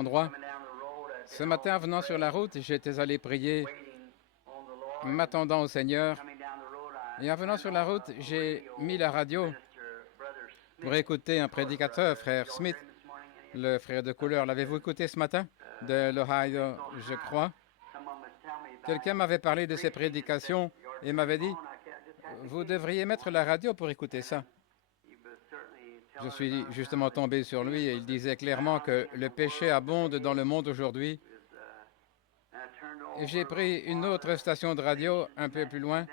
endroit. Ce matin, en venant sur la route, j'étais allé prier, m'attendant au Seigneur. Et en venant sur la route, j'ai mis la radio pour écouter un prédicateur, frère Smith, le frère de couleur. L'avez-vous écouté ce matin? De l'Ohio, je crois. Quelqu'un m'avait parlé de ses prédications et m'avait dit, vous devriez mettre la radio pour écouter ça. Je suis justement tombé sur lui et il disait clairement que le péché abonde dans le monde aujourd'hui. Et j'ai pris une autre station de radio un peu plus loin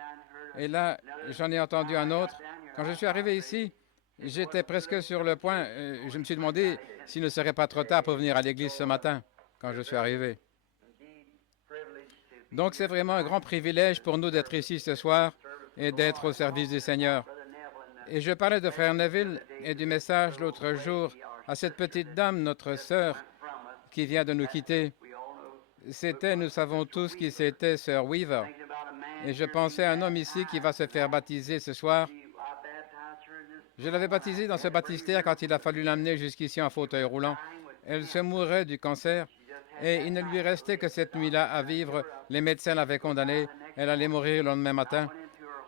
et là, j'en ai entendu un autre. Quand je suis arrivé ici, j'étais presque sur le point. Je me suis demandé s'il ne serait pas trop tard pour venir à l'église ce matin quand je suis arrivé. Donc c'est vraiment un grand privilège pour nous d'être ici ce soir et d'être au service du Seigneur. Et je parlais de frère Neville et du message l'autre jour à cette petite dame, notre sœur, qui vient de nous quitter. C'était, nous savons tous qui c'était, sœur Weaver. Et je pensais à un homme ici qui va se faire baptiser ce soir. Je l'avais baptisée dans ce baptistère quand il a fallu l'amener jusqu'ici en fauteuil roulant. Elle se mourait du cancer et il ne lui restait que cette nuit-là à vivre. Les médecins l'avaient condamnée. Elle allait mourir le lendemain matin.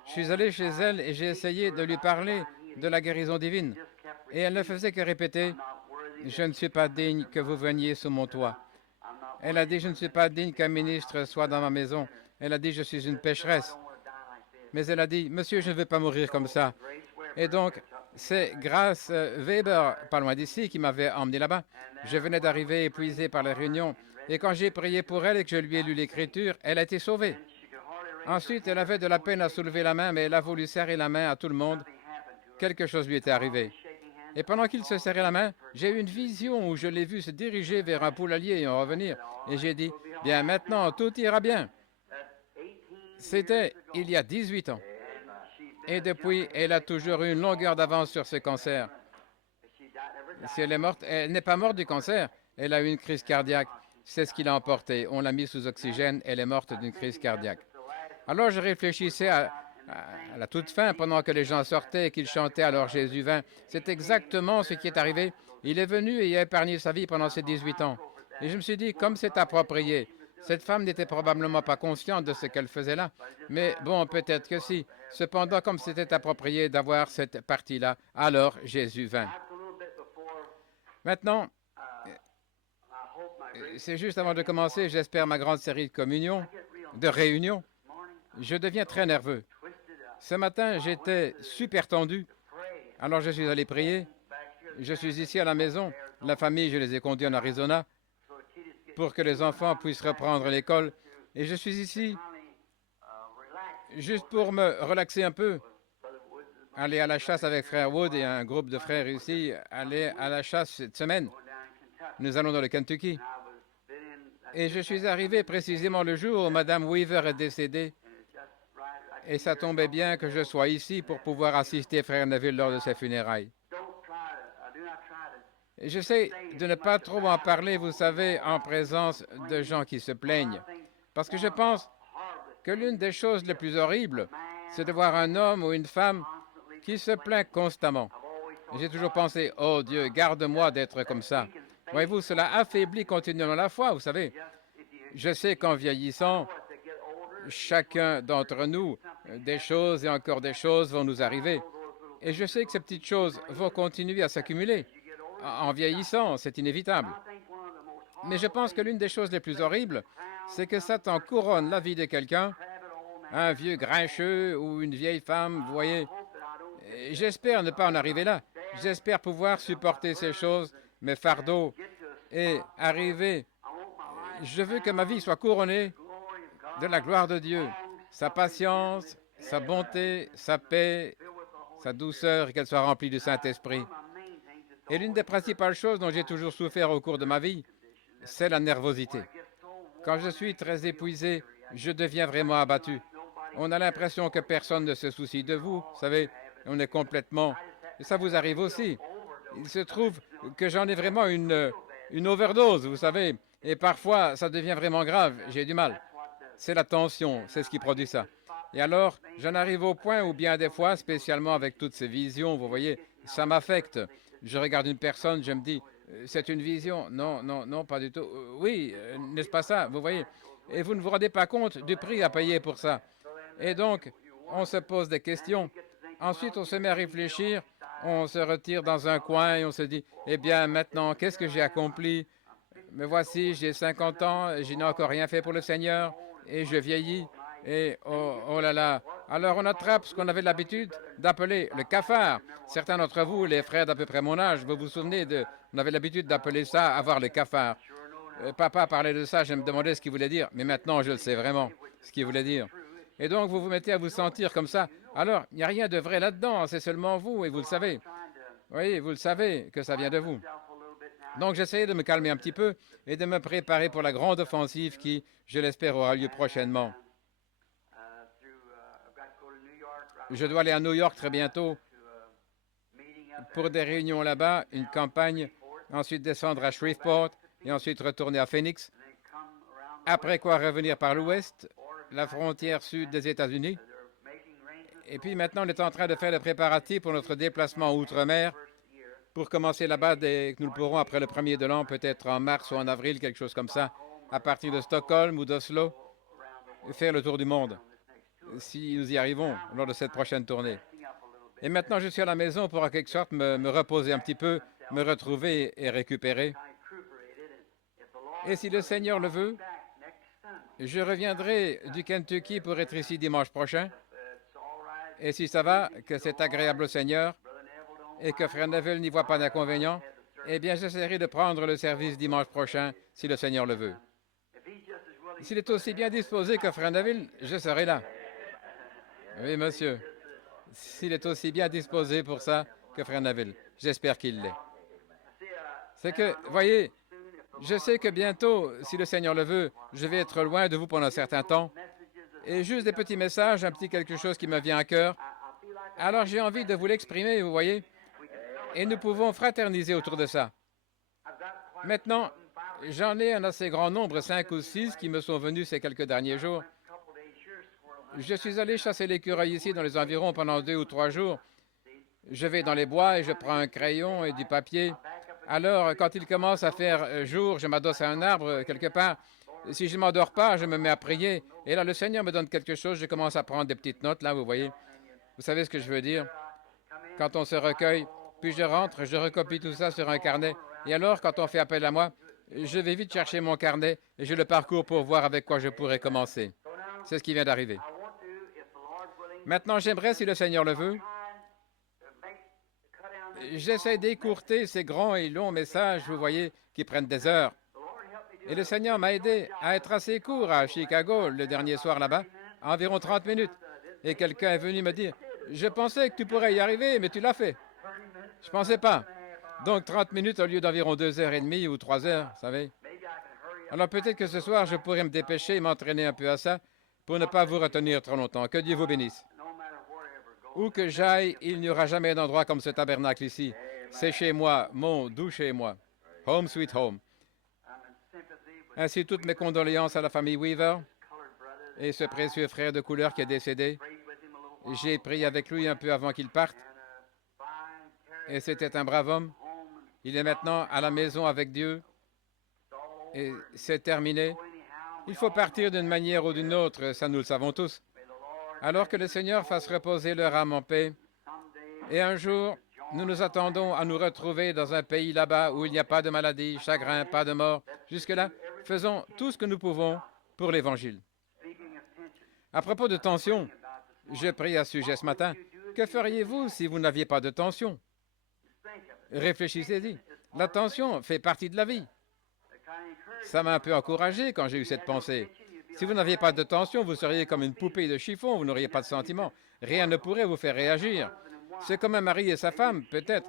Je suis allé chez elle et j'ai essayé de lui parler de la guérison divine. Et elle ne faisait que répéter, « Je ne suis pas digne que vous veniez sous mon toit. » Elle a dit, « Je ne suis pas digne qu'un ministre soit dans ma maison. » Elle a dit, « Je suis une pécheresse. » Mais elle a dit, « Monsieur, je ne veux pas mourir comme ça. » Et donc, c'est Grace Weber, pas loin d'ici, qui m'avait emmené là-bas. Je venais d'arriver épuisé par la réunion. Et quand j'ai prié pour elle et que je lui ai lu l'Écriture, elle a été sauvée. Ensuite, elle avait de la peine à soulever la main, mais elle a voulu serrer la main à tout le monde. Quelque chose lui était arrivé. Et pendant qu'il se serrait la main, j'ai eu une vision où je l'ai vu se diriger vers un poulailler et en revenir. Et j'ai dit, « Bien, maintenant, tout ira bien. » C'était il y a 18 ans. Et depuis, elle a toujours eu une longueur d'avance sur ce cancer. Si elle est morte, elle n'est pas morte du cancer. Elle a eu une crise cardiaque. C'est ce qui l'a emportée. On l'a mise sous oxygène. Elle est morte d'une crise cardiaque. Alors je réfléchissais à la toute fin, pendant que les gens sortaient et qu'ils chantaient « Alors Jésus vint ». C'est exactement ce qui est arrivé. Il est venu et il a épargné sa vie pendant ces 18 ans. Et je me suis dit, comme c'est approprié, cette femme n'était probablement pas consciente de ce qu'elle faisait là. Mais bon, peut-être que si. Cependant, comme c'était approprié d'avoir cette partie-là, alors Jésus vint. Maintenant, c'est juste avant de commencer, j'espère ma grande série de communion, de réunions. Je deviens très nerveux. Ce matin, j'étais super tendu. Alors je suis allé prier. Je suis ici à la maison. La famille, je les ai conduits en Arizona pour que les enfants puissent reprendre l'école. Et je suis ici juste pour me relaxer un peu. Aller à la chasse avec frère Wood et un groupe de frères ici, aller à la chasse cette semaine. Nous allons dans le Kentucky. Et je suis arrivé précisément le jour où Mme Weaver est décédée. Et ça tombait bien que je sois ici pour pouvoir assister frère Neville lors de ses funérailles. J'essaie de ne pas trop en parler, vous savez, en présence de gens qui se plaignent. Parce que je pense que l'une des choses les plus horribles, c'est de voir un homme ou une femme qui se plaint constamment. J'ai toujours pensé, oh Dieu, garde-moi d'être comme ça. Voyez-vous, cela affaiblit continuellement la foi, vous savez. Je sais qu'en vieillissant, chacun d'entre nous, des choses et encore des choses vont nous arriver. Et je sais que ces petites choses vont continuer à s'accumuler. En vieillissant, c'est inévitable. Mais je pense que l'une des choses les plus horribles, c'est que Satan couronne la vie de quelqu'un, un vieux grincheux ou une vieille femme, vous voyez. J'espère ne pas en arriver là. J'espère pouvoir supporter ces choses, mes fardeaux, et arriver. Je veux que ma vie soit couronnée de la gloire de Dieu, sa patience, sa bonté, sa paix, sa douceur, et qu'elle soit remplie du Saint-Esprit. Et l'une des principales choses dont j'ai toujours souffert au cours de ma vie, c'est la nervosité. Quand je suis très épuisé, je deviens vraiment abattu. On a l'impression que personne ne se soucie de vous, vous savez, on est complètement... Et ça vous arrive aussi. Il se trouve que j'en ai vraiment une overdose, vous savez, et parfois ça devient vraiment grave, j'ai du mal. C'est la tension, c'est ce qui produit ça. Et alors, j'en arrive au point où bien des fois, spécialement avec toutes ces visions, vous voyez, ça m'affecte. Je regarde une personne, je me dis, C'est une vision. Non, non, non, pas du tout. Oui, n'est-ce pas ça? Vous voyez? Et vous ne vous rendez pas compte du prix à payer pour ça. Et donc, on se pose des questions. Ensuite, on se met à réfléchir. On se retire dans un coin et on se dit, eh bien, maintenant, qu'est-ce que j'ai accompli? Me voici, j'ai 50 ans, je n'ai encore rien fait pour le Seigneur et je vieillis. Et oh, oh là là. Alors on attrape ce qu'on avait l'habitude d'appeler le cafard. Certains d'entre vous, les frères d'à peu près mon âge, vous vous souvenez de... On avait l'habitude d'appeler ça avoir le cafard. Papa parlait de ça, je me demandais ce qu'il voulait dire, mais maintenant je le sais vraiment, ce qu'il voulait dire. Et donc vous vous mettez à vous sentir comme ça. Alors, il n'y a rien de vrai là-dedans, c'est seulement vous et vous le savez. Oui, vous le savez que ça vient de vous. Donc j'essayais de me calmer un petit peu et de me préparer pour la grande offensive qui, je l'espère, aura lieu prochainement. Je dois aller à New York très bientôt pour des réunions là-bas, une campagne, ensuite descendre à Shreveport et ensuite retourner à Phoenix. Après quoi revenir par l'ouest, la frontière sud des États-Unis. Et puis maintenant, on est en train de faire les préparatifs pour notre déplacement outre-mer pour commencer là-bas dès que nous le pourrons après le premier de l'an, peut-être en mars ou en avril, quelque chose comme ça, à partir de Stockholm ou d'Oslo, faire le tour du monde, si nous y arrivons lors de cette prochaine tournée. Et maintenant, je suis à la maison pour, en quelque sorte, me reposer un petit peu, me retrouver et récupérer. Et si le Seigneur le veut, je reviendrai du Kentucky pour être ici dimanche prochain. Et si ça va, que c'est agréable au Seigneur et que Frère Neville n'y voit pas d'inconvénient, eh bien, j'essaierai de prendre le service dimanche prochain, si le Seigneur le veut. S'il est aussi bien disposé que Frère Neville, je serai là. Oui, monsieur. S'il est aussi bien disposé pour ça que Frère Neville, j'espère qu'il l'est. C'est que, voyez, je sais que bientôt, si le Seigneur le veut, je vais être loin de vous pendant un certain temps. Et juste des petits messages, un petit quelque chose qui me vient à cœur. Alors j'ai envie de vous l'exprimer, vous voyez. Et nous pouvons fraterniser autour de ça. Maintenant, j'en ai un assez grand nombre, 5 ou 6, qui me sont venus ces quelques derniers jours. Je suis allé chasser l'écureuil ici dans les environs pendant 2 ou 3 jours. Je vais dans les bois et je prends un crayon et du papier. Alors, quand il commence à faire jour, je m'adosse à un arbre quelque part. Si je ne m'endors pas, je me mets à prier. Et là, le Seigneur me donne quelque chose, je commence à prendre des petites notes, là, vous voyez. Vous savez ce que je veux dire? Quand on se recueille, puis je rentre, je recopie tout ça sur un carnet. Et alors, quand on fait appel à moi, je vais vite chercher mon carnet et je le parcours pour voir avec quoi je pourrais commencer. C'est ce qui vient d'arriver. Maintenant, j'aimerais, si le Seigneur le veut, j'essaie d'écourter ces grands et longs messages, vous voyez, qui prennent des heures. Et le Seigneur m'a aidé à être assez court à Chicago le dernier soir là-bas, à environ 30 minutes. Et quelqu'un est venu me dire, je pensais que tu pourrais y arriver, mais tu l'as fait. Je ne pensais pas. Donc 30 minutes au lieu d'environ 2h30 ou 3 heures, vous savez. Alors peut-être que ce soir, je pourrais me dépêcher et m'entraîner un peu à ça pour ne pas vous retenir trop longtemps. Que Dieu vous bénisse. Où que j'aille, il n'y aura jamais d'endroit comme ce tabernacle ici. C'est chez moi, mon doux chez moi. Home sweet home. Ainsi, toutes mes condoléances à la famille Weaver et ce précieux frère de couleur qui est décédé. J'ai prié avec lui un peu avant qu'il parte. Et c'était un brave homme. Il est maintenant à la maison avec Dieu. Et c'est terminé. Il faut partir d'une manière ou d'une autre, ça nous le savons tous. Alors que le Seigneur fasse reposer leur âme en paix. Et un jour, nous nous attendons à nous retrouver dans un pays là-bas où il n'y a pas de maladie, chagrin, pas de mort. Jusque-là, faisons tout ce que nous pouvons pour l'Évangile. À propos de tension, je prie à ce sujet ce matin. Que feriez-vous si vous n'aviez pas de tension? Réfléchissez-y. La tension fait partie de la vie. Ça m'a un peu encouragé quand j'ai eu cette pensée. Si vous n'aviez pas de tension, vous seriez comme une poupée de chiffon, vous n'auriez pas de sentiments. Rien ne pourrait vous faire réagir. C'est comme un mari et sa femme, peut-être.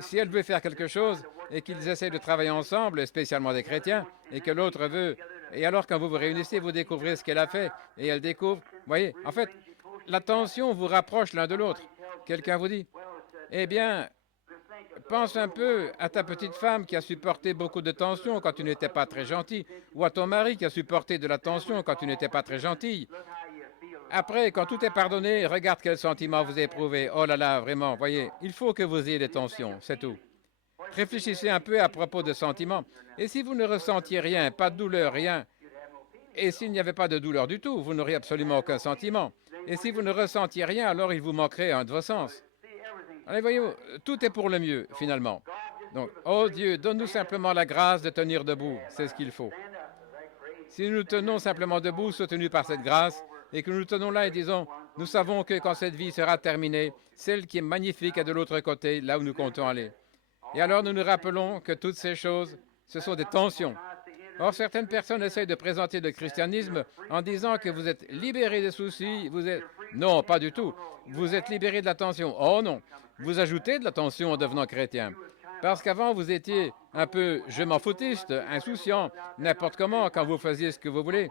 Si elle veut faire quelque chose et qu'ils essaient de travailler ensemble, spécialement des chrétiens, et que l'autre veut, et alors quand vous vous réunissez, vous découvrez ce qu'elle a fait, et elle découvre, voyez, en fait, la tension vous rapproche l'un de l'autre. Quelqu'un vous dit, eh bien, pense un peu à ta petite femme qui a supporté beaucoup de tension quand tu n'étais pas très gentil, ou à ton mari qui a supporté de la tension quand tu n'étais pas très gentille. Après, quand tout est pardonné, regarde quel sentiment vous éprouvez. Oh là là, vraiment, voyez, il faut que vous ayez des tensions, c'est tout. Réfléchissez un peu à propos de sentiments. Et si vous ne ressentiez rien, pas de douleur, rien, et s'il n'y avait pas de douleur du tout, vous n'auriez absolument aucun sentiment. Et si vous ne ressentiez rien, alors il vous manquerait un de vos sens. Allez, voyez-vous, tout est pour le mieux, finalement. Donc, oh Dieu, donne-nous simplement la grâce de tenir debout, c'est ce qu'il faut. Si nous tenons simplement debout, soutenus par cette grâce, et que nous tenons là et disons, nous savons que quand cette vie sera terminée, celle qui est magnifique est de l'autre côté, là où nous comptons aller. Et alors nous nous rappelons que toutes ces choses, ce sont des tensions. Or, certaines personnes essayent de présenter le christianisme en disant que vous êtes libérés des soucis, vous êtes... Non, pas du tout. Vous êtes libérés de la tension. Oh non, vous ajoutez de la tension en devenant chrétien. Parce qu'avant, vous étiez un peu je m'en foutiste, insouciant, n'importe comment, quand vous faisiez ce que vous voulez.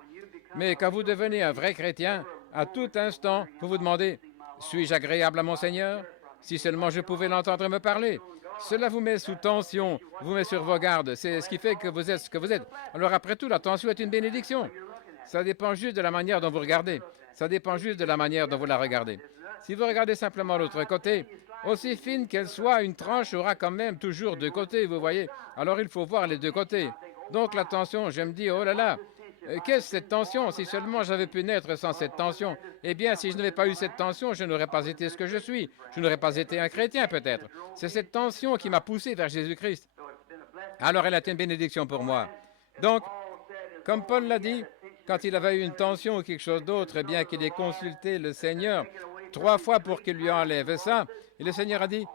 Mais quand vous devenez un vrai chrétien, à tout instant, vous vous demandez, suis-je agréable à mon Seigneur? Si seulement je pouvais l'entendre me parler. Cela vous met sous tension, vous met sur vos gardes. C'est ce qui fait que vous êtes ce que vous êtes. Alors après tout, la tension est une bénédiction. Ça dépend juste de la manière dont vous regardez. Ça dépend juste de la manière dont vous la regardez. Si vous regardez simplement l'autre côté, aussi fine qu'elle soit, une tranche aura quand même toujours deux côtés, vous voyez. Alors il faut voir les deux côtés. Donc la tension, je me dis, oh là là, qu'est-ce cette tension? Si seulement j'avais pu naître sans cette tension. Eh bien, si je n'avais pas eu cette tension, je n'aurais pas été ce que je suis. Je n'aurais pas été un chrétien, peut-être. C'est cette tension qui m'a poussé vers Jésus-Christ. Alors, elle a été une bénédiction pour moi. Donc, comme Paul l'a dit, quand il avait eu une tension ou quelque chose d'autre, eh bien qu'il ait consulté le Seigneur 3 fois pour qu'il lui enlève ça. Et le Seigneur a dit,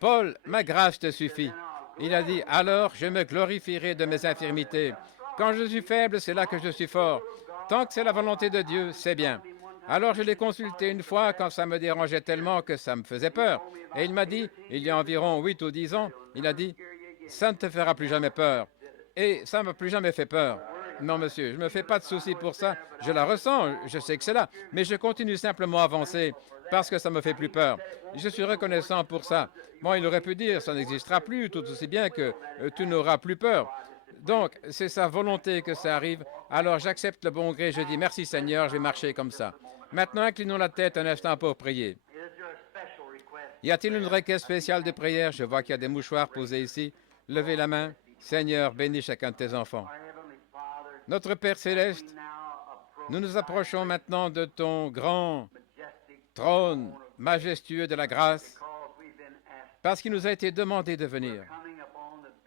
Paul, ma grâce te suffit. Il a dit, alors je me glorifierai de mes infirmités. Quand je suis faible, c'est là que je suis fort. Tant que c'est la volonté de Dieu, c'est bien. Alors je l'ai consulté une fois quand ça me dérangeait tellement que ça me faisait peur. Et il m'a dit, il y a environ 8 ou 10 ans, il a dit, ça ne te fera plus jamais peur. Et ça ne m'a plus jamais fait peur. Non, monsieur, je ne me fais pas de soucis pour ça. Je la ressens, je sais que c'est là. Mais je continue simplement à avancer parce que ça me fait plus peur. Je suis reconnaissant pour ça. Bon, il aurait pu dire, ça n'existera plus, tout aussi bien que tu n'auras plus peur. Donc, c'est sa volonté que ça arrive. Alors, j'accepte le bon gré. Je dis, merci Seigneur, je vais marcher comme ça. Maintenant, inclinons la tête un instant pour prier. Y a-t-il une requête spéciale de prière? Je vois qu'il y a des mouchoirs posés ici. Levez la main. Seigneur, bénis chacun de tes enfants. Notre Père céleste, nous nous approchons maintenant de ton grand trône majestueux de la grâce parce qu'il nous a été demandé de venir.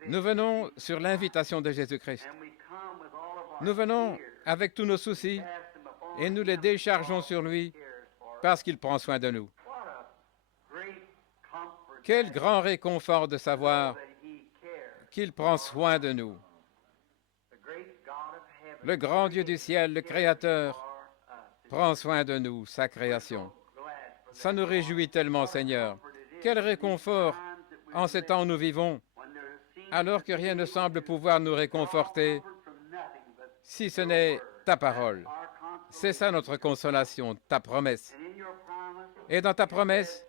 Nous venons sur l'invitation de Jésus-Christ. Nous venons avec tous nos soucis et nous les déchargeons sur lui parce qu'il prend soin de nous. Quel grand réconfort de savoir qu'il prend soin de nous. Le grand Dieu du ciel, le Créateur, prend soin de nous, sa création. Ça nous réjouit tellement, Seigneur. Quel réconfort en ces temps où nous vivons, alors que rien ne semble pouvoir nous réconforter, si ce n'est ta parole. C'est ça notre consolation, ta promesse. Et dans ta promesse,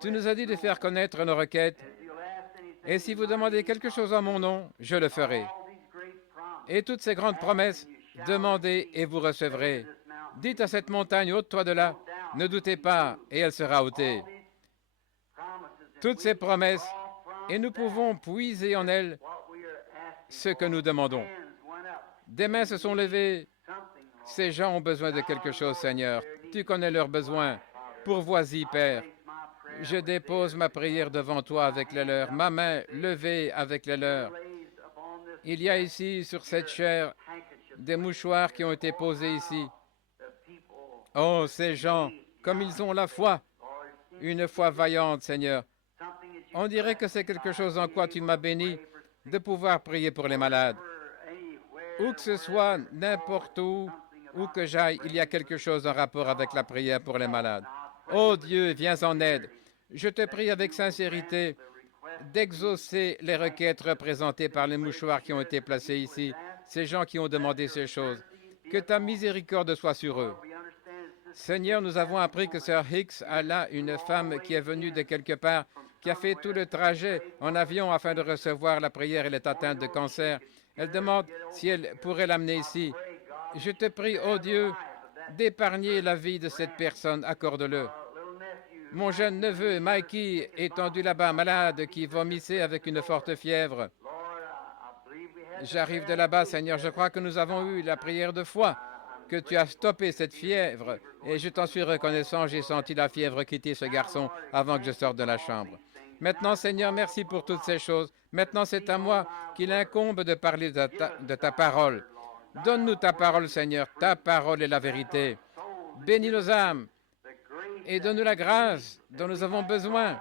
tu nous as dit de faire connaître nos requêtes. Et si vous demandez quelque chose en mon nom, je le ferai. Et toutes ces grandes promesses, demandez et vous recevrez. Dites à cette montagne, ôte-toi de là. Ne doutez pas, et elle sera ôtée. Toutes ces promesses, et nous pouvons puiser en elles ce que nous demandons. Des mains se sont levées. Ces gens ont besoin de quelque chose, Seigneur. Tu connais leurs besoins. Pourvois-y, Père. Je dépose ma prière devant toi avec les leurs, ma main levée avec les leurs. Il y a ici, sur cette chair, des mouchoirs qui ont été posés ici. Oh, ces gens, comme ils ont la foi, une foi vaillante, Seigneur. On dirait que c'est quelque chose en quoi tu m'as béni de pouvoir prier pour les malades. Où que ce soit, n'importe où que j'aille, il y a quelque chose en rapport avec la prière pour les malades. Oh Dieu, viens en aide. Je te prie avec sincérité d'exaucer les requêtes représentées par les mouchoirs qui ont été placés ici, ces gens qui ont demandé ces choses. Que ta miséricorde soit sur eux. Seigneur, nous avons appris que Sir Hicks a là une femme qui est venue de quelque part, qui a fait tout le trajet en avion afin de recevoir la prière. Elle est atteinte de cancer. Elle demande si elle pourrait l'amener ici. Je te prie, ô Dieu, d'épargner la vie de cette personne. Accorde-le. Mon jeune neveu, Mikey, étendu là-bas, malade, qui vomissait avec une forte fièvre. J'arrive de là-bas, Seigneur. Je crois que nous avons eu la prière de foi, que tu as stoppé cette fièvre. Et je t'en suis reconnaissant. J'ai senti la fièvre quitter ce garçon avant que je sorte de la chambre. Maintenant, Seigneur, merci pour toutes ces choses. Maintenant, c'est à moi qu'il incombe de parler de ta parole. Donne-nous ta parole, Seigneur. Ta parole est la vérité. Bénis nos âmes et donne-nous la grâce dont nous avons besoin.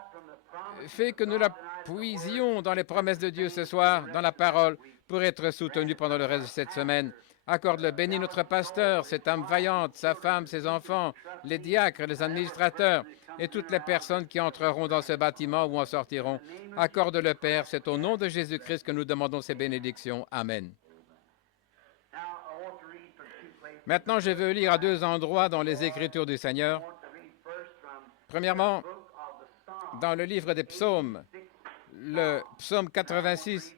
Fais que nous la puisions dans les promesses de Dieu ce soir, dans la parole, pour être soutenus pendant le reste de cette semaine. Accorde-le, bénis notre pasteur, cette âme vaillante, sa femme, ses enfants, les diacres, les administrateurs et toutes les personnes qui entreront dans ce bâtiment ou en sortiront. Accorde-le, Père, c'est au nom de Jésus-Christ que nous demandons ces bénédictions. Amen. Maintenant, je veux lire à deux endroits dans les Écritures du Seigneur. Premièrement, dans le livre des psaumes, le psaume 86.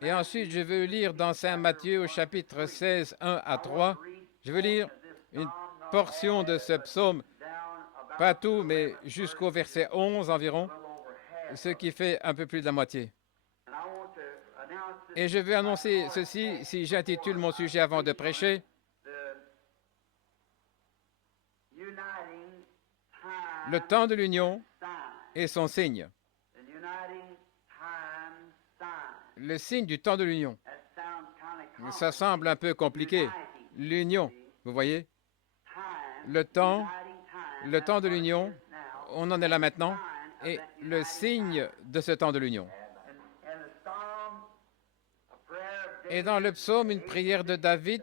Et ensuite, je veux lire dans Saint Matthieu au chapitre 16, 1 à 3. Je veux lire une portion de ce psaume, pas tout, mais jusqu'au verset 11 environ, ce qui fait un peu plus de la moitié. Et je veux annoncer ceci, si j'intitule mon sujet avant de prêcher, le temps de l'union et son signe. Le signe du temps de l'union. Ça semble un peu compliqué. L'union, vous voyez? Le temps de l'union, on en est là maintenant, et le signe de ce temps de l'union. Et dans le psaume, une prière de David,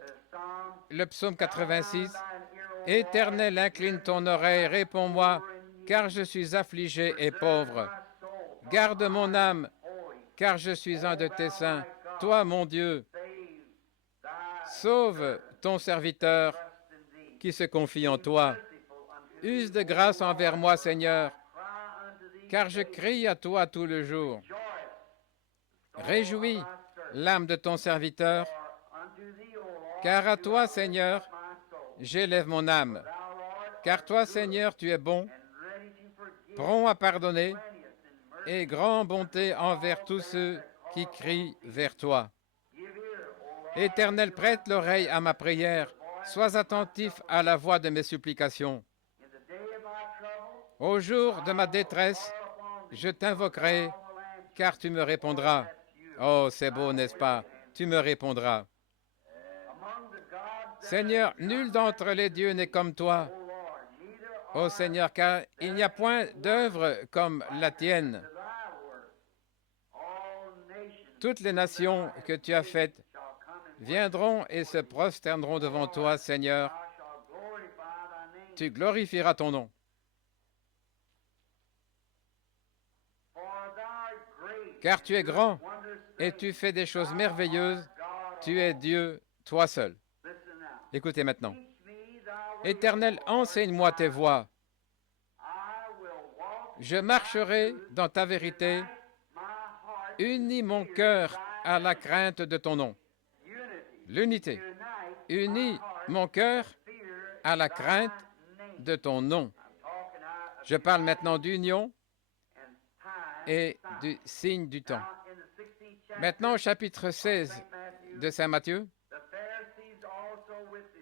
le psaume 86, « Éternel, incline ton oreille, réponds-moi, car je suis affligé et pauvre. Garde mon âme, car je suis un de tes saints. Toi, mon Dieu, sauve ton serviteur qui se confie en toi. Use de grâce envers moi, Seigneur, car je crie à toi tout le jour. Réjouis l'âme de ton serviteur, car à toi, Seigneur, j'élève mon âme. Car toi, Seigneur, tu es bon, prompt à pardonner et grand bonté envers tous ceux qui crient vers toi. Éternel, prête l'oreille à ma prière, sois attentif à la voix de mes supplications. Au jour de ma détresse, je t'invoquerai, car tu me répondras. Oh, c'est beau, n'est-ce pas? Tu me répondras. Seigneur, nul d'entre les dieux n'est comme toi. Ô Seigneur, car il n'y a point d'œuvre comme la tienne. Toutes les nations que tu as faites viendront et se prosterneront devant toi, Seigneur. Tu glorifieras ton nom. Car tu es grand et tu fais des choses merveilleuses. Tu es Dieu, toi seul. Écoutez maintenant. Éternel, enseigne-moi tes voies. Je marcherai dans ta vérité. Unis mon cœur à la crainte de ton nom. L'unité. Unis mon cœur à la crainte de ton nom. Je parle maintenant d'union et du signe du temps. Maintenant, au chapitre 16 de Saint Matthieu,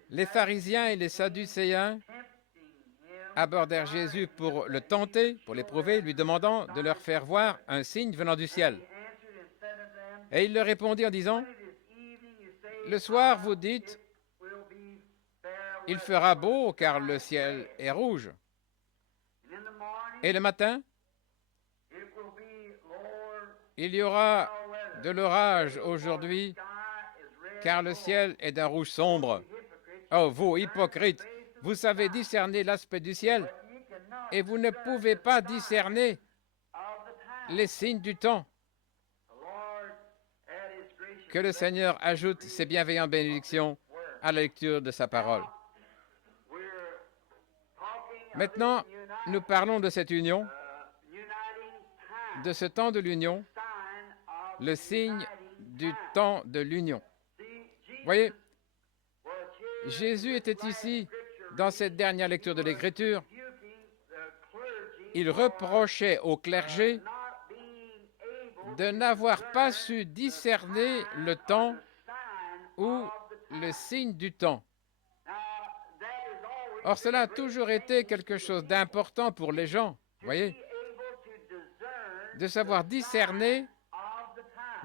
les pharisiens et les sadducéens abordèrent Jésus pour le tenter, pour l'éprouver, lui demandant de leur faire voir un signe venant du ciel. Et il leur répondit en disant, « Le soir, vous dites, il fera beau car le ciel est rouge. Et le matin, il y aura de l'orage aujourd'hui car le ciel est d'un rouge sombre. Oh, vous, hypocrites, vous savez discerner l'aspect du ciel et vous ne pouvez pas discerner les signes du temps. » Que le Seigneur ajoute ses bienveillantes bénédictions à la lecture de sa parole. Maintenant, nous parlons de cette union, de ce temps de l'union, le signe du temps de l'union. Voyez, Jésus était ici, dans cette dernière lecture de l'Écriture, il reprochait au clergé de n'avoir pas su discerner le temps ou le signe du temps. Or, cela a toujours été quelque chose d'important pour les gens, voyez, de savoir discerner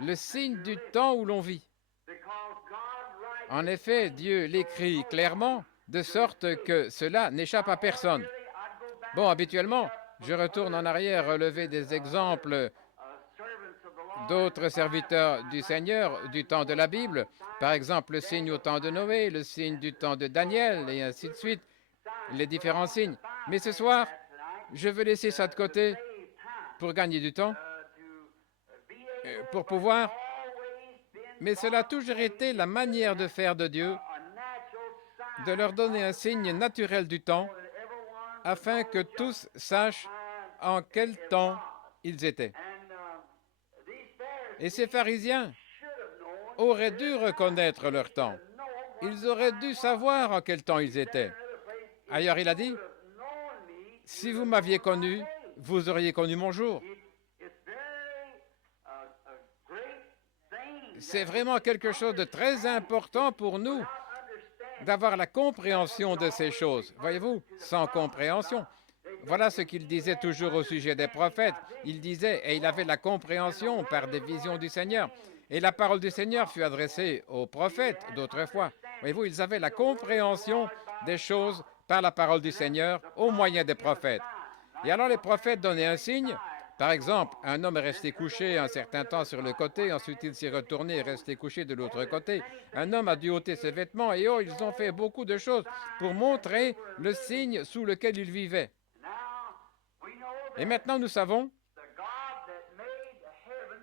le signe du temps où l'on vit. En effet, Dieu l'écrit clairement, de sorte que cela n'échappe à personne. Bon, habituellement, je retourne en arrière relever des exemples d'autres serviteurs du Seigneur du temps de la Bible, par exemple le signe au temps de Noé, le signe du temps de Daniel, et ainsi de suite, les différents signes. Mais ce soir, je veux laisser ça de côté pour gagner du temps, pour pouvoir... Mais cela a toujours été la manière de faire de Dieu, de leur donner un signe naturel du temps, afin que tous sachent en quel temps ils étaient. Et ces pharisiens auraient dû reconnaître leur temps. Ils auraient dû savoir en quel temps ils étaient. Ailleurs, il a dit, « Si vous m'aviez connu, vous auriez connu mon jour. » C'est vraiment quelque chose de très important pour nous d'avoir la compréhension de ces choses. Voyez-vous, sans compréhension. Voilà ce qu'il disait toujours au sujet des prophètes. Il disait, et il avait la compréhension par des visions du Seigneur. Et la parole du Seigneur fut adressée aux prophètes d'autrefois. Voyez-vous, ils avaient la compréhension des choses par la parole du Seigneur au moyen des prophètes. Et alors les prophètes donnaient un signe. Par exemple, un homme est resté couché un certain temps sur le côté, ensuite il s'est retourné et resté couché de l'autre côté. Un homme a dû ôter ses vêtements et oh, ils ont fait beaucoup de choses pour montrer le signe sous lequel il vivait. Et maintenant, nous savons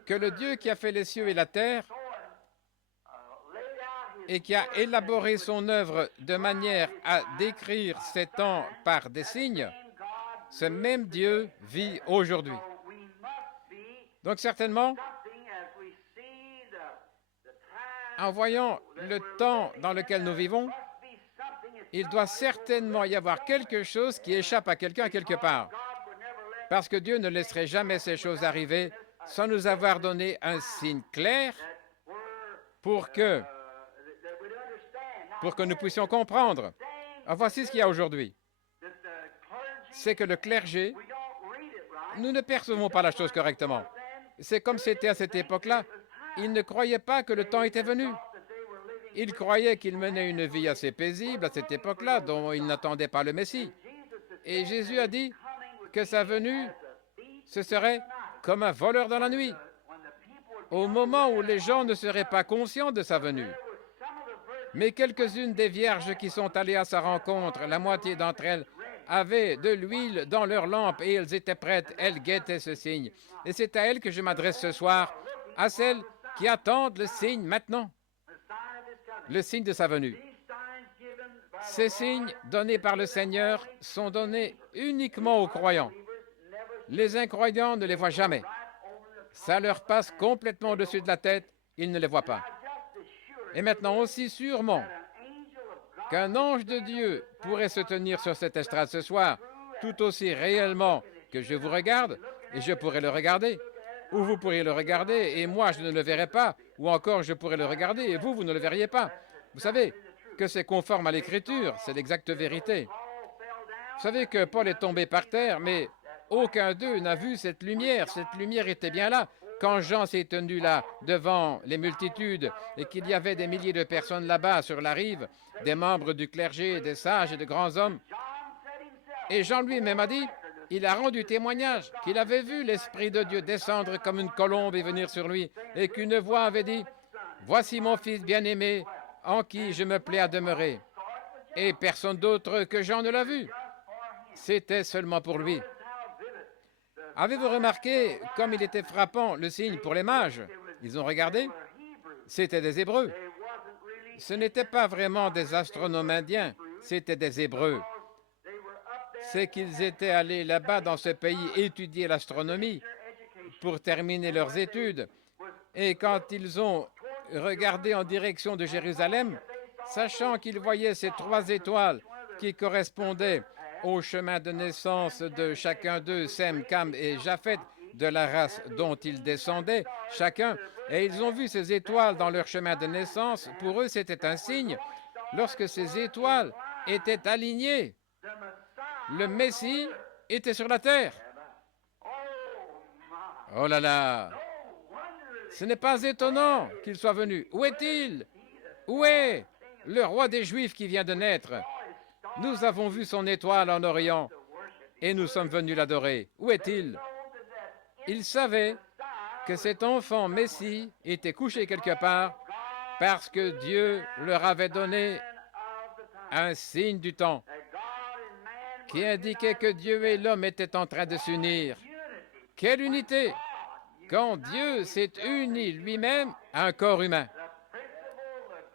que le Dieu qui a fait les cieux et la terre et qui a élaboré son œuvre de manière à décrire ces temps par des signes, ce même Dieu vit aujourd'hui. Donc certainement, en voyant le temps dans lequel nous vivons, il doit certainement y avoir quelque chose qui échappe à quelqu'un quelque part. Parce que Dieu ne laisserait jamais ces choses arriver sans nous avoir donné un signe clair pour que nous puissions comprendre. Alors, voici ce qu'il y a aujourd'hui. C'est que le clergé, nous ne percevons pas la chose correctement. C'est comme c'était à cette époque-là. Ils ne croyaient pas que le temps était venu. Ils croyaient qu'ils menaient une vie assez paisible à cette époque-là, dont ils n'attendaient pas le Messie. Et Jésus a dit que sa venue, ce serait comme un voleur dans la nuit, au moment où les gens ne seraient pas conscients de sa venue. Mais quelques-unes des vierges qui sont allées à sa rencontre, la moitié d'entre elles, avaient de l'huile dans leurs lampes et elles étaient prêtes, elles guettaient ce signe. Et c'est à elles que je m'adresse ce soir, à celles qui attendent le signe maintenant, le signe de sa venue. Ces signes donnés par le Seigneur sont donnés uniquement aux croyants. Les incroyants ne les voient jamais. Ça leur passe complètement au-dessus de la tête, ils ne les voient pas. Et maintenant aussi sûrement qu'un ange de Dieu pourrait se tenir sur cette estrade ce soir, tout aussi réellement que je vous regarde, et je pourrais le regarder, ou vous pourriez le regarder, et moi je ne le verrais pas, ou encore je pourrais le regarder, et vous ne le verriez pas. Vous savez que c'est conforme à l'Écriture, c'est l'exacte vérité. Vous savez que Paul est tombé par terre, mais aucun d'eux n'a vu cette lumière. Cette lumière était bien là. Quand Jean s'est tenu là, devant les multitudes, et qu'il y avait des milliers de personnes là-bas sur la rive, des membres du clergé, des sages et de grands hommes, et Jean lui-même a dit, il a rendu témoignage qu'il avait vu l'Esprit de Dieu descendre comme une colombe et venir sur lui, et qu'une voix avait dit, « Voici mon Fils bien-aimé, en qui je me plais à demeurer. » Et personne d'autre que Jean ne l'a vu. C'était seulement pour lui. Avez-vous remarqué comme il était frappant le signe pour les mages? Ils ont regardé. C'était des Hébreux. Ce n'étaient pas vraiment des astronomes indiens, c'était des Hébreux. C'est qu'ils étaient allés là-bas dans ce pays étudier l'astronomie pour terminer leurs études. Et quand ils ont regardé en direction de Jérusalem, sachant qu'ils voyaient ces 3 étoiles qui correspondaient au chemin de naissance de chacun d'eux, Sem, Cam et Japheth, de la race dont ils descendaient, chacun, et ils ont vu ces étoiles dans leur chemin de naissance. Pour eux, c'était un signe. Lorsque ces étoiles étaient alignées, le Messie était sur la terre. Oh là là! Ce n'est pas étonnant qu'il soit venu. Où est-il? Où est le roi des Juifs qui vient de naître? Nous avons vu son étoile en Orient et nous sommes venus l'adorer. Où est-il? Il savait que cet enfant Messie était couché quelque part parce que Dieu leur avait donné un signe du temps qui indiquait que Dieu et l'homme étaient en train de s'unir. Quelle unité! Quand Dieu s'est uni lui-même à un corps humain.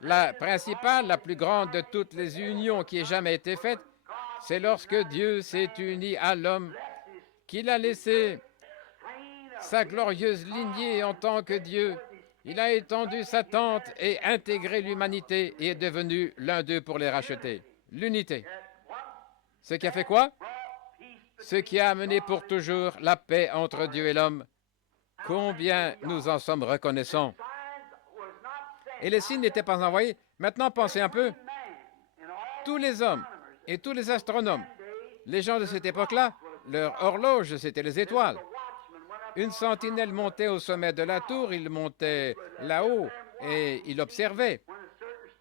La principale, la plus grande de toutes les unions qui ait jamais été faite, c'est lorsque Dieu s'est uni à l'homme, qu'il a laissé sa glorieuse lignée en tant que Dieu. Il a étendu sa tente et intégré l'humanité et est devenu l'un d'eux pour les racheter. L'unité. Ce qui a fait quoi? Ce qui a amené pour toujours la paix entre Dieu et l'homme. Combien nous en sommes reconnaissants. Et les signes n'étaient pas envoyés. Maintenant, pensez un peu. Tous les hommes et tous les astronomes, les gens de cette époque-là, leur horloge, c'était les étoiles. Une sentinelle montait au sommet de la tour, il montait là-haut et il observait.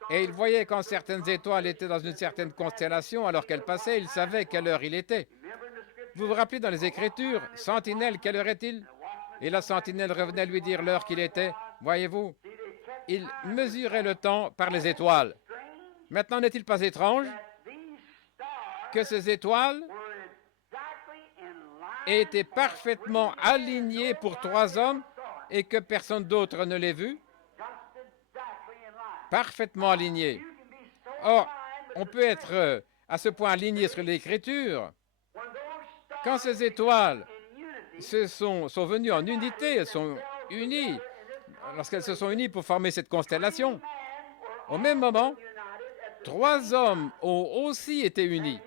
Et il voyait quand certaines étoiles étaient dans une certaine constellation, alors qu'elles passaient, il savait quelle heure il était. Vous vous rappelez dans les Écritures, sentinelle, quelle heure est-il? Et la sentinelle revenait lui dire l'heure qu'il était. Voyez-vous, il mesurait le temps par les étoiles. Maintenant, n'est-il pas étrange que ces étoiles étaient parfaitement alignées pour 3 hommes et que personne d'autre ne l'ait vu? Parfaitement alignées. Or, on peut être à ce point aligné sur l'Écriture. Quand ces étoiles sont venues en unité, elles sont unies, lorsqu'elles se sont unies pour former cette constellation, au même moment, 3 hommes ont aussi été unis.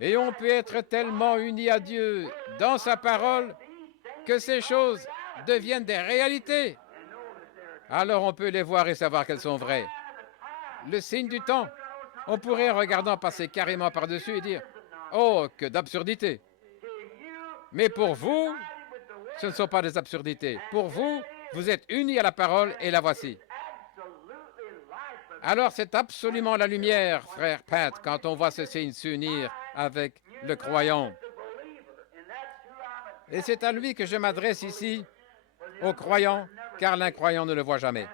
Et on peut être tellement unis à Dieu dans sa parole que ces choses deviennent des réalités. Alors on peut les voir et savoir qu'elles sont vraies. Le signe du temps, on pourrait, en regardant, passer carrément par-dessus et dire « Oh, que d'absurdité !» Mais pour vous, ce ne sont pas des absurdités. Pour vous, vous êtes unis à la parole et la voici. Alors c'est absolument la lumière, frère Pat, quand on voit ce signe s'unir avec le croyant. Et c'est à lui que je m'adresse ici, au croyant, car l'incroyant ne le voit jamais.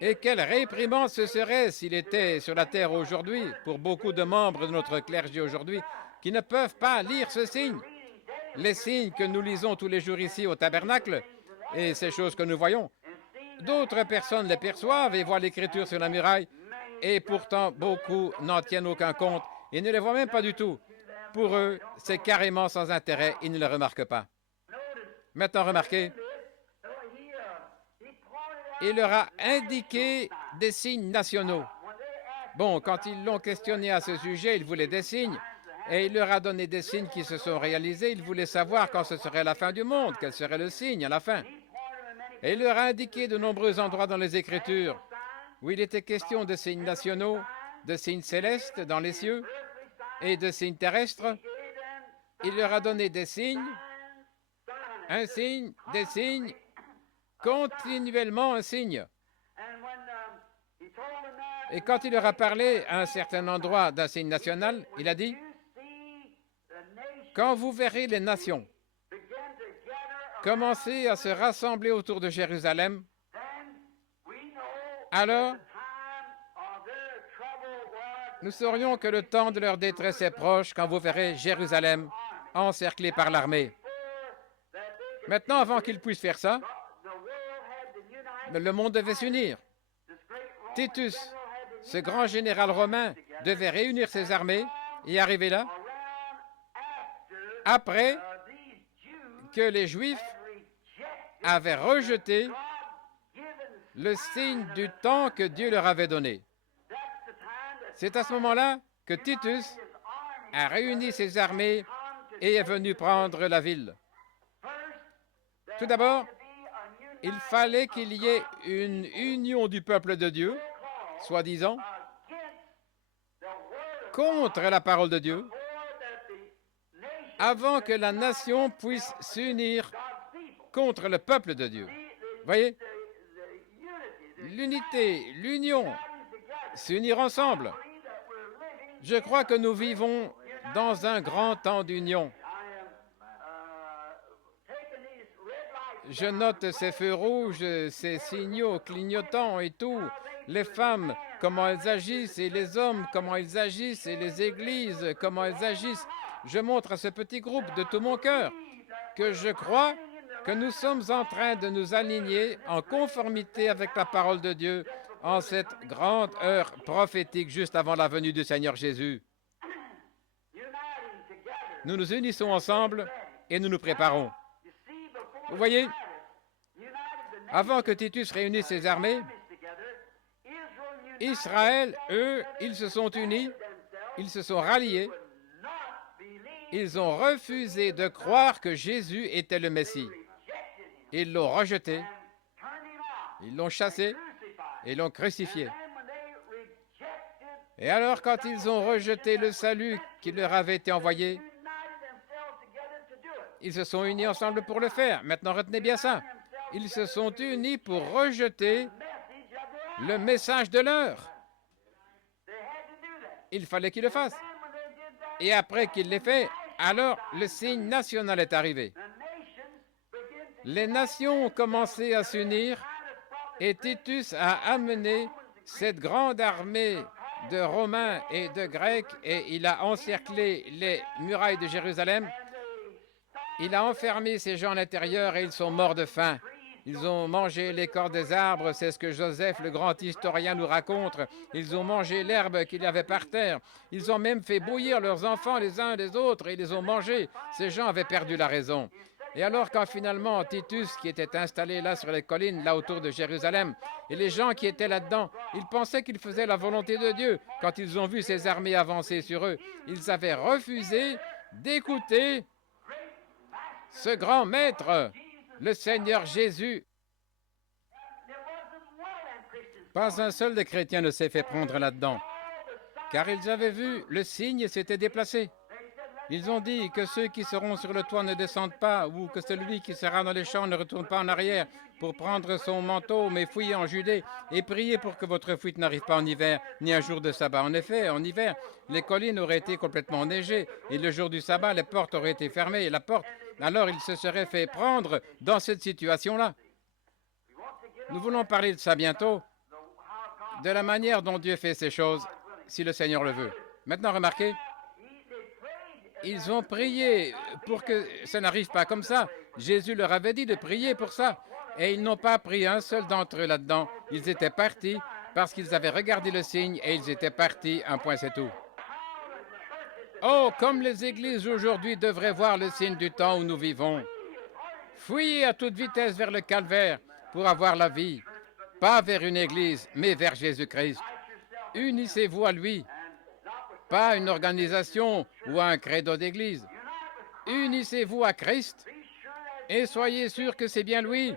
Et quelle réprimande ce serait s'il était sur la terre aujourd'hui, pour beaucoup de membres de notre clergé aujourd'hui, qui ne peuvent pas lire ce signe. Les signes que nous lisons tous les jours ici au tabernacle, et ces choses que nous voyons, d'autres personnes les perçoivent et voient l'écriture sur la muraille, et pourtant beaucoup n'en tiennent aucun compte et ne les voient même pas du tout. Pour eux, c'est carrément sans intérêt, ils ne le remarquent pas. Maintenant, remarquez, il leur a indiqué des signes nationaux. Bon, quand ils l'ont questionné à ce sujet, il voulait des signes, et il leur a donné des signes qui se sont réalisés. Il voulait savoir quand ce serait la fin du monde, quel serait le signe à la fin. Et il leur a indiqué de nombreux endroits dans les Écritures où il était question de signes nationaux, de signes célestes dans les cieux et de signes terrestres. Il leur a donné des signes, un signe, des signes, continuellement un signe. Et quand il leur a parlé à un certain endroit d'un signe national, il a dit, « Quand vous verrez les nations commencer à se rassembler autour de Jérusalem, alors nous saurions que le temps de leur détresse est proche quand vous verrez Jérusalem encerclée par l'armée. » Maintenant, avant qu'ils puissent faire ça, le monde devait s'unir. Titus, ce grand général romain, devait réunir ses armées et arriver là après que les Juifs avaient rejeté le signe du temps que Dieu leur avait donné. C'est à ce moment-là que Titus a réuni ses armées et est venu prendre la ville. Tout d'abord, il fallait qu'il y ait une union du peuple de Dieu, soi-disant, contre la parole de Dieu, avant que la nation puisse s'unir contre le peuple de Dieu. Voyez, l'unité, l'union, s'unir ensemble. Je crois que nous vivons dans un grand temps d'union. Je note ces feux rouges, ces signaux clignotants et tout. Les femmes, comment elles agissent, et les hommes, comment ils agissent, et les églises, comment elles agissent. Je montre à ce petit groupe de tout mon cœur que je crois que nous sommes en train de nous aligner en conformité avec la parole de Dieu en cette grande heure prophétique juste avant la venue du Seigneur Jésus. Nous nous unissons ensemble et nous nous préparons. Vous voyez, avant que Titus réunisse ses armées, Israël, eux, ils se sont unis, ils se sont ralliés, ils ont refusé de croire que Jésus était le Messie. Ils l'ont rejeté, ils l'ont chassé et l'ont crucifié. Et alors, quand ils ont rejeté le salut qui leur avait été envoyé, ils se sont unis ensemble pour le faire. Maintenant, retenez bien ça. Ils se sont unis pour rejeter le message de l'heure. Il fallait qu'ils le fassent. Et après qu'il l'ait fait, alors le signe national est arrivé. Les nations ont commencé à s'unir et Titus a amené cette grande armée de Romains et de Grecs et il a encerclé les murailles de Jérusalem. Il a enfermé ces gens à l'intérieur et ils sont morts de faim. Ils ont mangé l'écorce des arbres, c'est ce que Joseph, le grand historien, nous raconte. Ils ont mangé l'herbe qu'il y avait par terre. Ils ont même fait bouillir leurs enfants les uns les autres et ils les ont mangés. Ces gens avaient perdu la raison. Et alors quand finalement Titus, qui était installé là sur les collines, là autour de Jérusalem, et les gens qui étaient là-dedans, ils pensaient qu'ils faisaient la volonté de Dieu. Quand ils ont vu ces armées avancer sur eux, ils avaient refusé d'écouter ce grand maître, le Seigneur Jésus. Pas un seul des chrétiens ne s'est fait prendre là-dedans, car ils avaient vu le signe s'était déplacé. Ils ont dit que ceux qui seront sur le toit ne descendent pas, ou que celui qui sera dans les champs ne retourne pas en arrière pour prendre son manteau, mais fouiller en Judée, et priez pour que votre fuite n'arrive pas en hiver, ni un jour de sabbat. En effet, en hiver, les collines auraient été complètement enneigées, et le jour du sabbat, les portes auraient été fermées, et la porte, alors il se serait fait prendre dans cette situation-là. Nous voulons parler de ça bientôt, de la manière dont Dieu fait ces choses, si le Seigneur le veut. Maintenant, remarquez, ils ont prié pour que ça n'arrive pas comme ça. Jésus leur avait dit de prier pour ça. Et ils n'ont pas pris un seul d'entre eux là-dedans. Ils étaient partis parce qu'ils avaient regardé le signe et ils étaient partis. Un point, c'est tout. Oh, comme les églises aujourd'hui devraient voir le signe du temps où nous vivons. Fuyez à toute vitesse vers le calvaire pour avoir la vie. Pas vers une église, mais vers Jésus-Christ. Unissez-vous à lui. Pas une organisation ou un credo d'église. Unissez-vous à Christ et soyez sûr que c'est bien lui.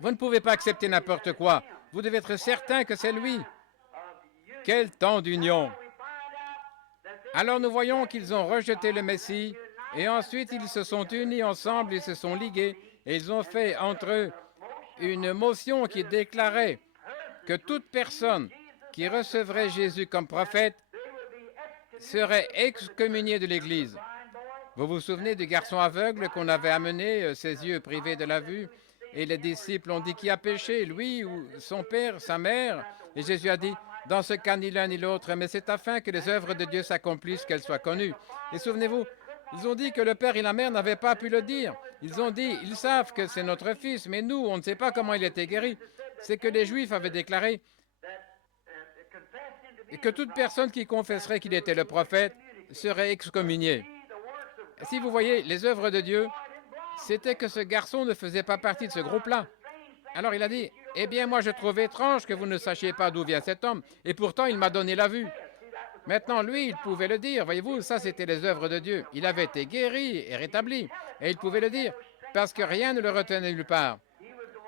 Vous ne pouvez pas accepter n'importe quoi. Vous devez être certain que c'est lui. Quel temps d'union! Alors nous voyons qu'ils ont rejeté le Messie et ensuite ils se sont unis ensemble, ils se sont ligués et ils ont fait entre eux une motion qui déclarait que toute personne qui recevrait Jésus comme prophète serait excommunié de l'Église. Vous vous souvenez du garçon aveugle qu'on avait amené, ses yeux privés de la vue, et les disciples ont dit qui a péché, lui ou son père, sa mère? Et Jésus a dit, dans ce cas, ni l'un ni l'autre, mais c'est afin que les œuvres de Dieu s'accomplissent, qu'elles soient connues. Et souvenez-vous, ils ont dit que le père et la mère n'avaient pas pu le dire. Ils ont dit, ils savent que c'est notre fils, mais nous, on ne sait pas comment il a été guéri. C'est que les Juifs avaient déclaré et que toute personne qui confesserait qu'il était le prophète serait excommuniée. Si vous voyez, les œuvres de Dieu, c'était que ce garçon ne faisait pas partie de ce groupe-là. Alors il a dit, eh bien moi je trouve étrange que vous ne sachiez pas d'où vient cet homme, et pourtant il m'a donné la vue. Maintenant, lui, il pouvait le dire. Voyez-vous, ça, c'était les œuvres de Dieu. Il avait été guéri et rétabli. Et il pouvait le dire parce que rien ne le retenait nulle part.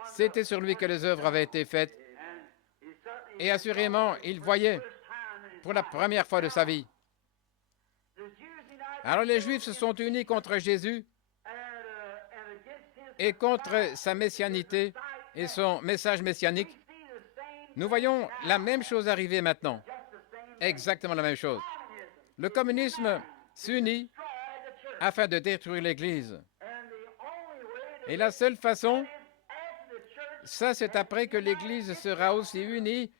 C'était sur lui que les œuvres avaient été faites. Et assurément, il voyait pour la première fois de sa vie. Alors les Juifs se sont unis contre Jésus et contre sa messianité et son message messianique. Nous voyons la même chose arriver maintenant. Exactement la même chose. Le communisme s'unit afin de détruire l'Église. Et la seule façon, ça c'est après que l'Église sera aussi unie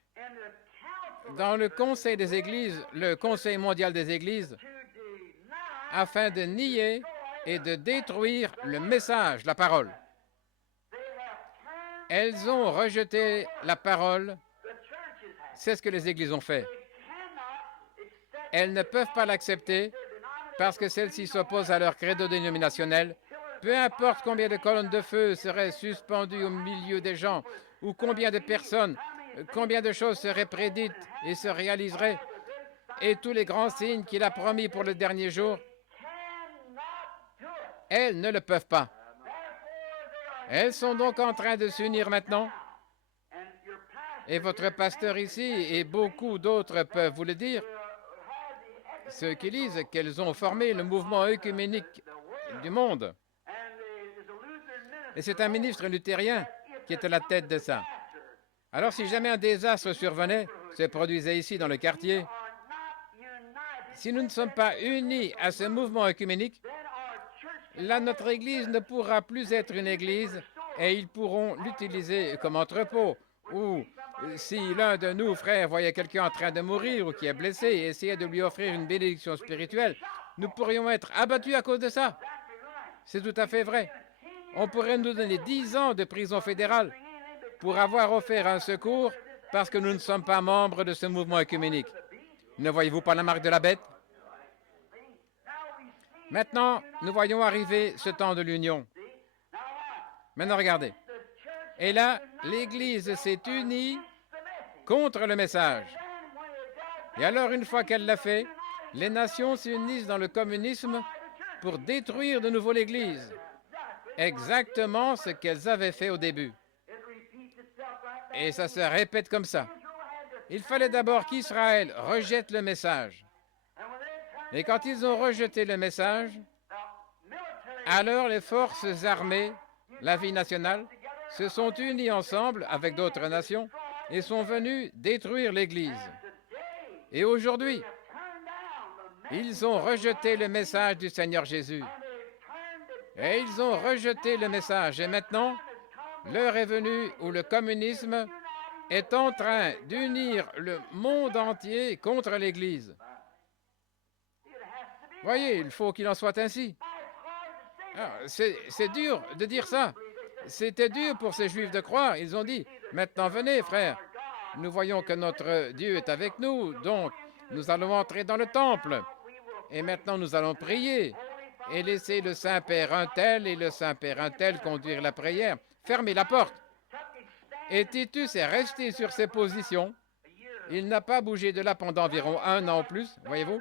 dans le Conseil des Églises, le Conseil mondial des Églises, afin de nier et de détruire le message, la parole. Elles ont rejeté la parole. C'est ce que les Églises ont fait. Elles ne peuvent pas l'accepter parce que celles-ci s'opposent à leur credo dénominationnel. Peu importe combien de colonnes de feu seraient suspendues au milieu des gens ou combien de personnes, combien de choses seraient prédites et se réaliseraient, et tous les grands signes qu'il a promis pour le dernier jour, elles ne le peuvent pas. Elles sont donc en train de s'unir maintenant. Et votre pasteur ici et beaucoup d'autres peuvent vous le dire. Ceux qui lisent qu'elles ont formé le mouvement œcuménique du monde. Et c'est un ministre luthérien qui est à la tête de ça. Alors si jamais un désastre survenait, se produisait ici dans le quartier, si nous ne sommes pas unis à ce mouvement œcuménique, là notre Église ne pourra plus être une Église et ils pourront l'utiliser comme entrepôt. Ou si l'un de nous, frères, voyait quelqu'un en train de mourir ou qui est blessé et essayait de lui offrir une bénédiction spirituelle, nous pourrions être abattus à cause de ça. C'est tout à fait vrai. On pourrait nous donner 10 ans de prison fédérale pour avoir offert un secours parce que nous ne sommes pas membres de ce mouvement œcuménique. Ne voyez-vous pas la marque de la bête? Maintenant, nous voyons arriver ce temps de l'union. Maintenant, regardez. Et là, l'Église s'est unie contre le message. Et alors, une fois qu'elle l'a fait, les nations s'unissent dans le communisme pour détruire de nouveau l'Église. Exactement ce qu'elles avaient fait au début. Et ça se répète comme ça. Il fallait d'abord qu'Israël rejette le message. Et quand ils ont rejeté le message, alors les forces armées, la vie nationale, se sont unies ensemble avec d'autres nations et sont venus détruire l'Église. Et aujourd'hui, ils ont rejeté le message du Seigneur Jésus. Et ils ont rejeté le message. Et maintenant, l'heure est venue où le communisme est en train d'unir le monde entier contre l'Église. Voyez, il faut qu'il en soit ainsi. C'est dur de dire ça. C'était dur pour ces Juifs de croire. Ils ont dit, maintenant venez, frères. Nous voyons que notre Dieu est avec nous, donc nous allons entrer dans le temple. Et maintenant, nous allons prier et laisser le Saint-Père un tel et le Saint-Père un tel conduire la prière. Fermez la porte. Et Titus est resté sur ses positions. Il n'a pas bougé de là pendant environ 1 an ou plus, voyez-vous.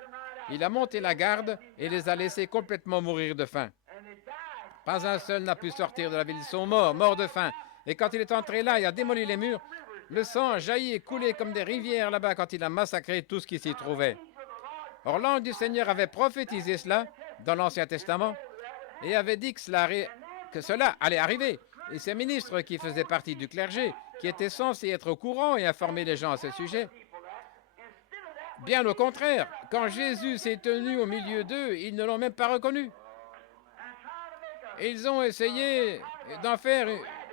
Il a monté la garde et les a laissés complètement mourir de faim. Pas un seul n'a pu sortir de la ville. Ils sont morts de faim. Et quand il est entré là, il a démoli les murs. Le sang a jailli et coulé comme des rivières là-bas quand il a massacré tout ce qui s'y trouvait. Or, l'ange du Seigneur avait prophétisé cela dans l'Ancien Testament et avait dit que cela allait arriver. Et ces ministres qui faisaient partie du clergé, qui étaient censés être au courant et informer les gens à ce sujet, bien au contraire, quand Jésus s'est tenu au milieu d'eux, ils ne l'ont même pas reconnu. Et ils ont essayé d'en faire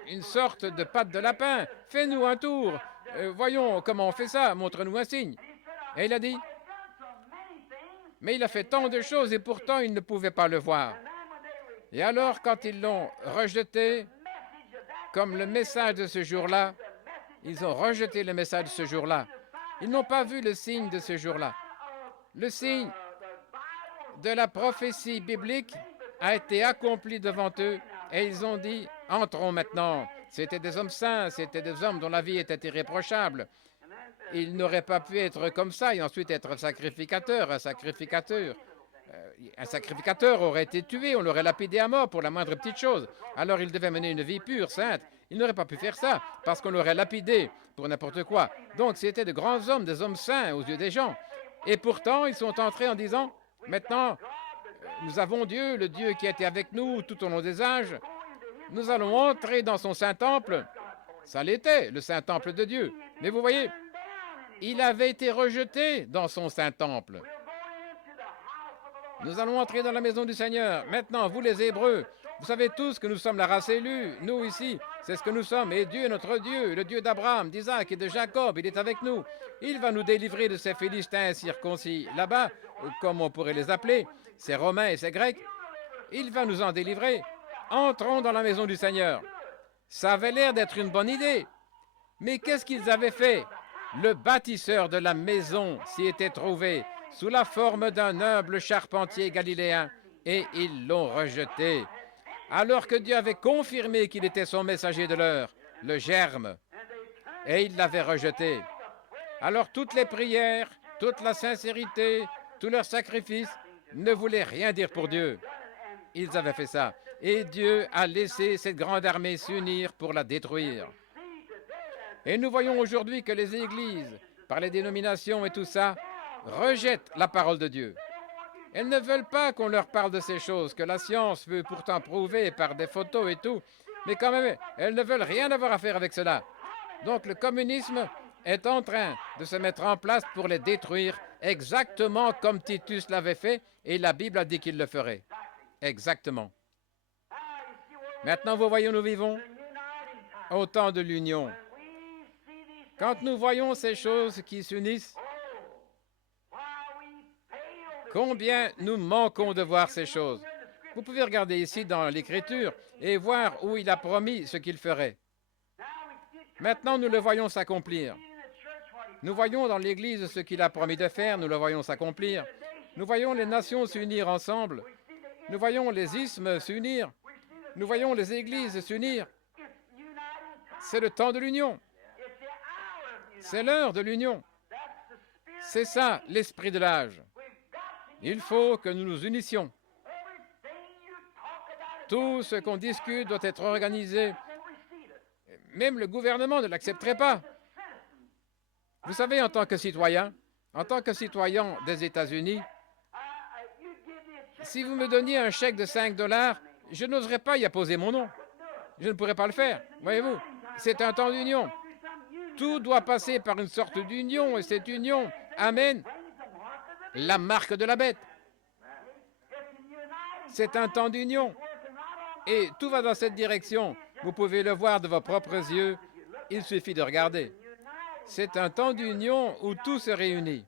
une sorte de pâte de lapin. Fais-nous un tour. Voyons comment on fait ça. Montre-nous un signe. Et il a dit, mais il a fait tant de choses et pourtant il ne pouvait pas le voir. Et alors, quand ils l'ont rejeté, comme le message de ce jour-là, ils ont rejeté le message de ce jour-là. Ils n'ont pas vu le signe de ce jour-là. Le signe de la prophétie biblique a été accompli devant eux et ils ont dit, entrons maintenant. C'étaient des hommes saints, c'étaient des hommes dont la vie était irréprochable. Il n'aurait pas pu être comme ça et ensuite être sacrificateur. Un sacrificateur aurait été tué, on l'aurait lapidé à mort pour la moindre petite chose. Alors il devait mener une vie pure, sainte. Il n'aurait pas pu faire ça parce qu'on l'aurait lapidé pour n'importe quoi. Donc c'était de grands hommes, des hommes saints aux yeux des gens. Et pourtant, ils sont entrés en disant, maintenant, nous avons Dieu, le Dieu qui a été avec nous tout au long des âges. Nous allons entrer dans son Saint-Temple. Ça l'était, le Saint-Temple de Dieu. Mais vous voyez, il avait été rejeté dans son Saint-Temple. Nous allons entrer dans la maison du Seigneur. Maintenant, vous les Hébreux, vous savez tous que nous sommes la race élue. Nous ici, c'est ce que nous sommes. Et Dieu est notre Dieu, le Dieu d'Abraham, d'Isaac et de Jacob. Il est avec nous. Il va nous délivrer de ces Philistins circoncis là-bas, comme on pourrait les appeler, ces Romains et ces Grecs. Il va nous en délivrer. Entrons dans la maison du Seigneur. Ça avait l'air d'être une bonne idée. Mais qu'est-ce qu'ils avaient fait? Le bâtisseur de la maison s'y était trouvé sous la forme d'un humble charpentier galiléen, et ils l'ont rejeté, alors que Dieu avait confirmé qu'il était son messager de l'heure, le germe, et ils l'avaient rejeté. Alors toutes les prières, toute la sincérité, tous leurs sacrifices ne voulaient rien dire pour Dieu. Ils avaient fait ça, et Dieu a laissé cette grande armée s'unir pour la détruire. Et nous voyons aujourd'hui que les églises, par les dénominations et tout ça, rejettent la parole de Dieu. Elles ne veulent pas qu'on leur parle de ces choses que la science veut pourtant prouver par des photos et tout, mais quand même, elles ne veulent rien avoir à faire avec cela. Donc le communisme est en train de se mettre en place pour les détruire, exactement comme Titus l'avait fait, et la Bible a dit qu'il le ferait. Exactement. Maintenant, vous voyez où nous vivons? Au temps de l'union. Quand nous voyons ces choses qui s'unissent, combien nous manquons de voir ces choses. Vous pouvez regarder ici dans l'Écriture et voir où il a promis ce qu'il ferait. Maintenant, nous le voyons s'accomplir. Nous voyons dans l'Église ce qu'il a promis de faire, nous le voyons s'accomplir. Nous voyons les nations s'unir ensemble. Nous voyons les isthmes s'unir. Nous voyons les églises s'unir. C'est le temps de l'union. C'est l'heure de l'union. C'est ça, l'esprit de l'âge. Il faut que nous nous unissions. Tout ce qu'on discute doit être organisé. Même le gouvernement ne l'accepterait pas. Vous savez, en tant que citoyen des États-Unis, si vous me donniez un chèque de 5 $, je n'oserais pas y apposer mon nom. Je ne pourrais pas le faire. Voyez-vous, c'est un temps d'union. Tout doit passer par une sorte d'union, et cette union amène la marque de la bête. C'est un temps d'union. Et tout va dans cette direction. Vous pouvez le voir de vos propres yeux. Il suffit de regarder. C'est un temps d'union où tout se réunit.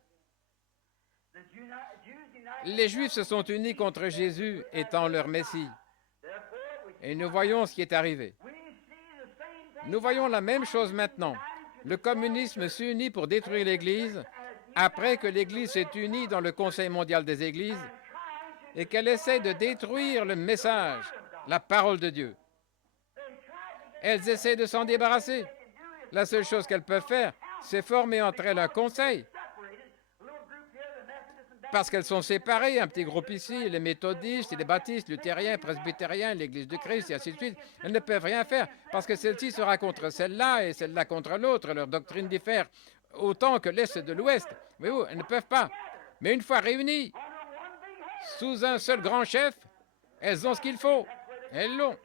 Les Juifs se sont unis contre Jésus étant leur Messie. Et nous voyons ce qui est arrivé. Nous voyons la même chose maintenant. Le communisme s'unit pour détruire l'Église après que l'Église s'est unie dans le Conseil mondial des Églises et qu'elle essaie de détruire le message, la parole de Dieu. Elles essaient de s'en débarrasser. La seule chose qu'elles peuvent faire, c'est former entre elles un conseil. Parce qu'elles sont séparées, un petit groupe ici, les méthodistes, les baptistes, luthériens, presbytériens, l'Église du Christ, et ainsi de suite. Elles ne peuvent rien faire parce que celle-ci sera contre celle-là et celle-là contre l'autre. Leur doctrine diffère autant que l'Est de l'Ouest. Mais vous, elles ne peuvent pas. Mais une fois réunies, sous un seul grand chef, elles ont ce qu'il faut. Elles l'ont.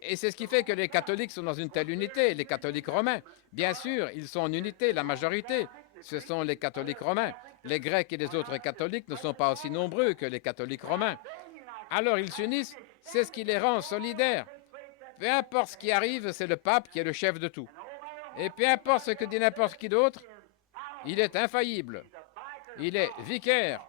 Et c'est ce qui fait que les catholiques sont dans une telle unité, les catholiques romains. Bien sûr, ils sont en unité, la majorité. Ce sont les catholiques romains. Les Grecs et les autres catholiques ne sont pas aussi nombreux que les catholiques romains. Alors ils s'unissent, c'est ce qui les rend solidaires. Peu importe ce qui arrive, c'est le pape qui est le chef de tout. Et peu importe ce que dit n'importe qui d'autre, il est infaillible. Il est vicaire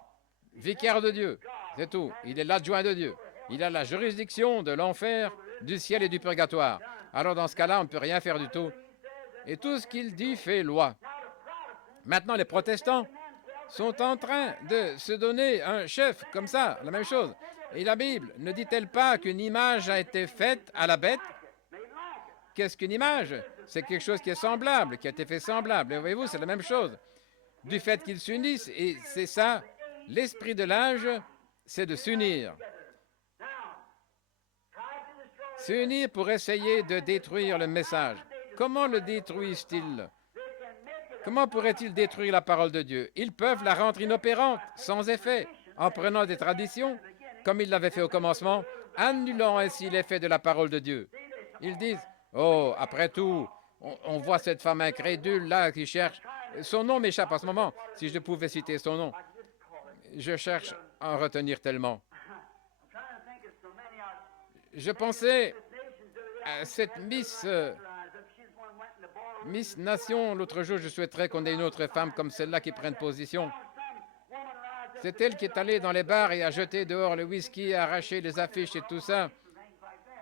de Dieu, c'est tout. Il est l'adjoint de Dieu. Il a la juridiction de l'enfer, du ciel et du purgatoire. Alors dans ce cas-là, on ne peut rien faire du tout. Et tout ce qu'il dit fait loi. Maintenant, les protestants sont en train de se donner un chef comme ça, la même chose. Et la Bible ne dit-elle pas qu'une image a été faite à la bête? Qu'est-ce qu'une image? C'est quelque chose qui est semblable, qui a été fait semblable. Et voyez-vous, c'est la même chose. Du fait qu'ils s'unissent, et c'est ça, l'esprit de l'âge, c'est de s'unir. S'unir pour essayer de détruire le message. Comment le détruisent-ils? Comment pourraient-ils détruire la parole de Dieu? Ils peuvent la rendre inopérante, sans effet, en prenant des traditions, comme ils l'avaient fait au commencement, annulant ainsi l'effet de la parole de Dieu. Ils disent, oh, après tout, on voit cette femme incrédule là qui cherche. Son nom m'échappe en ce moment, si je pouvais citer son nom. Je cherche à en retenir tellement. Je pensais à cette Miss Nation. L'autre jour, je souhaiterais qu'on ait une autre femme comme celle-là qui prenne position. C'est elle qui est allée dans les bars et a jeté dehors le whisky, a arraché les affiches et tout ça.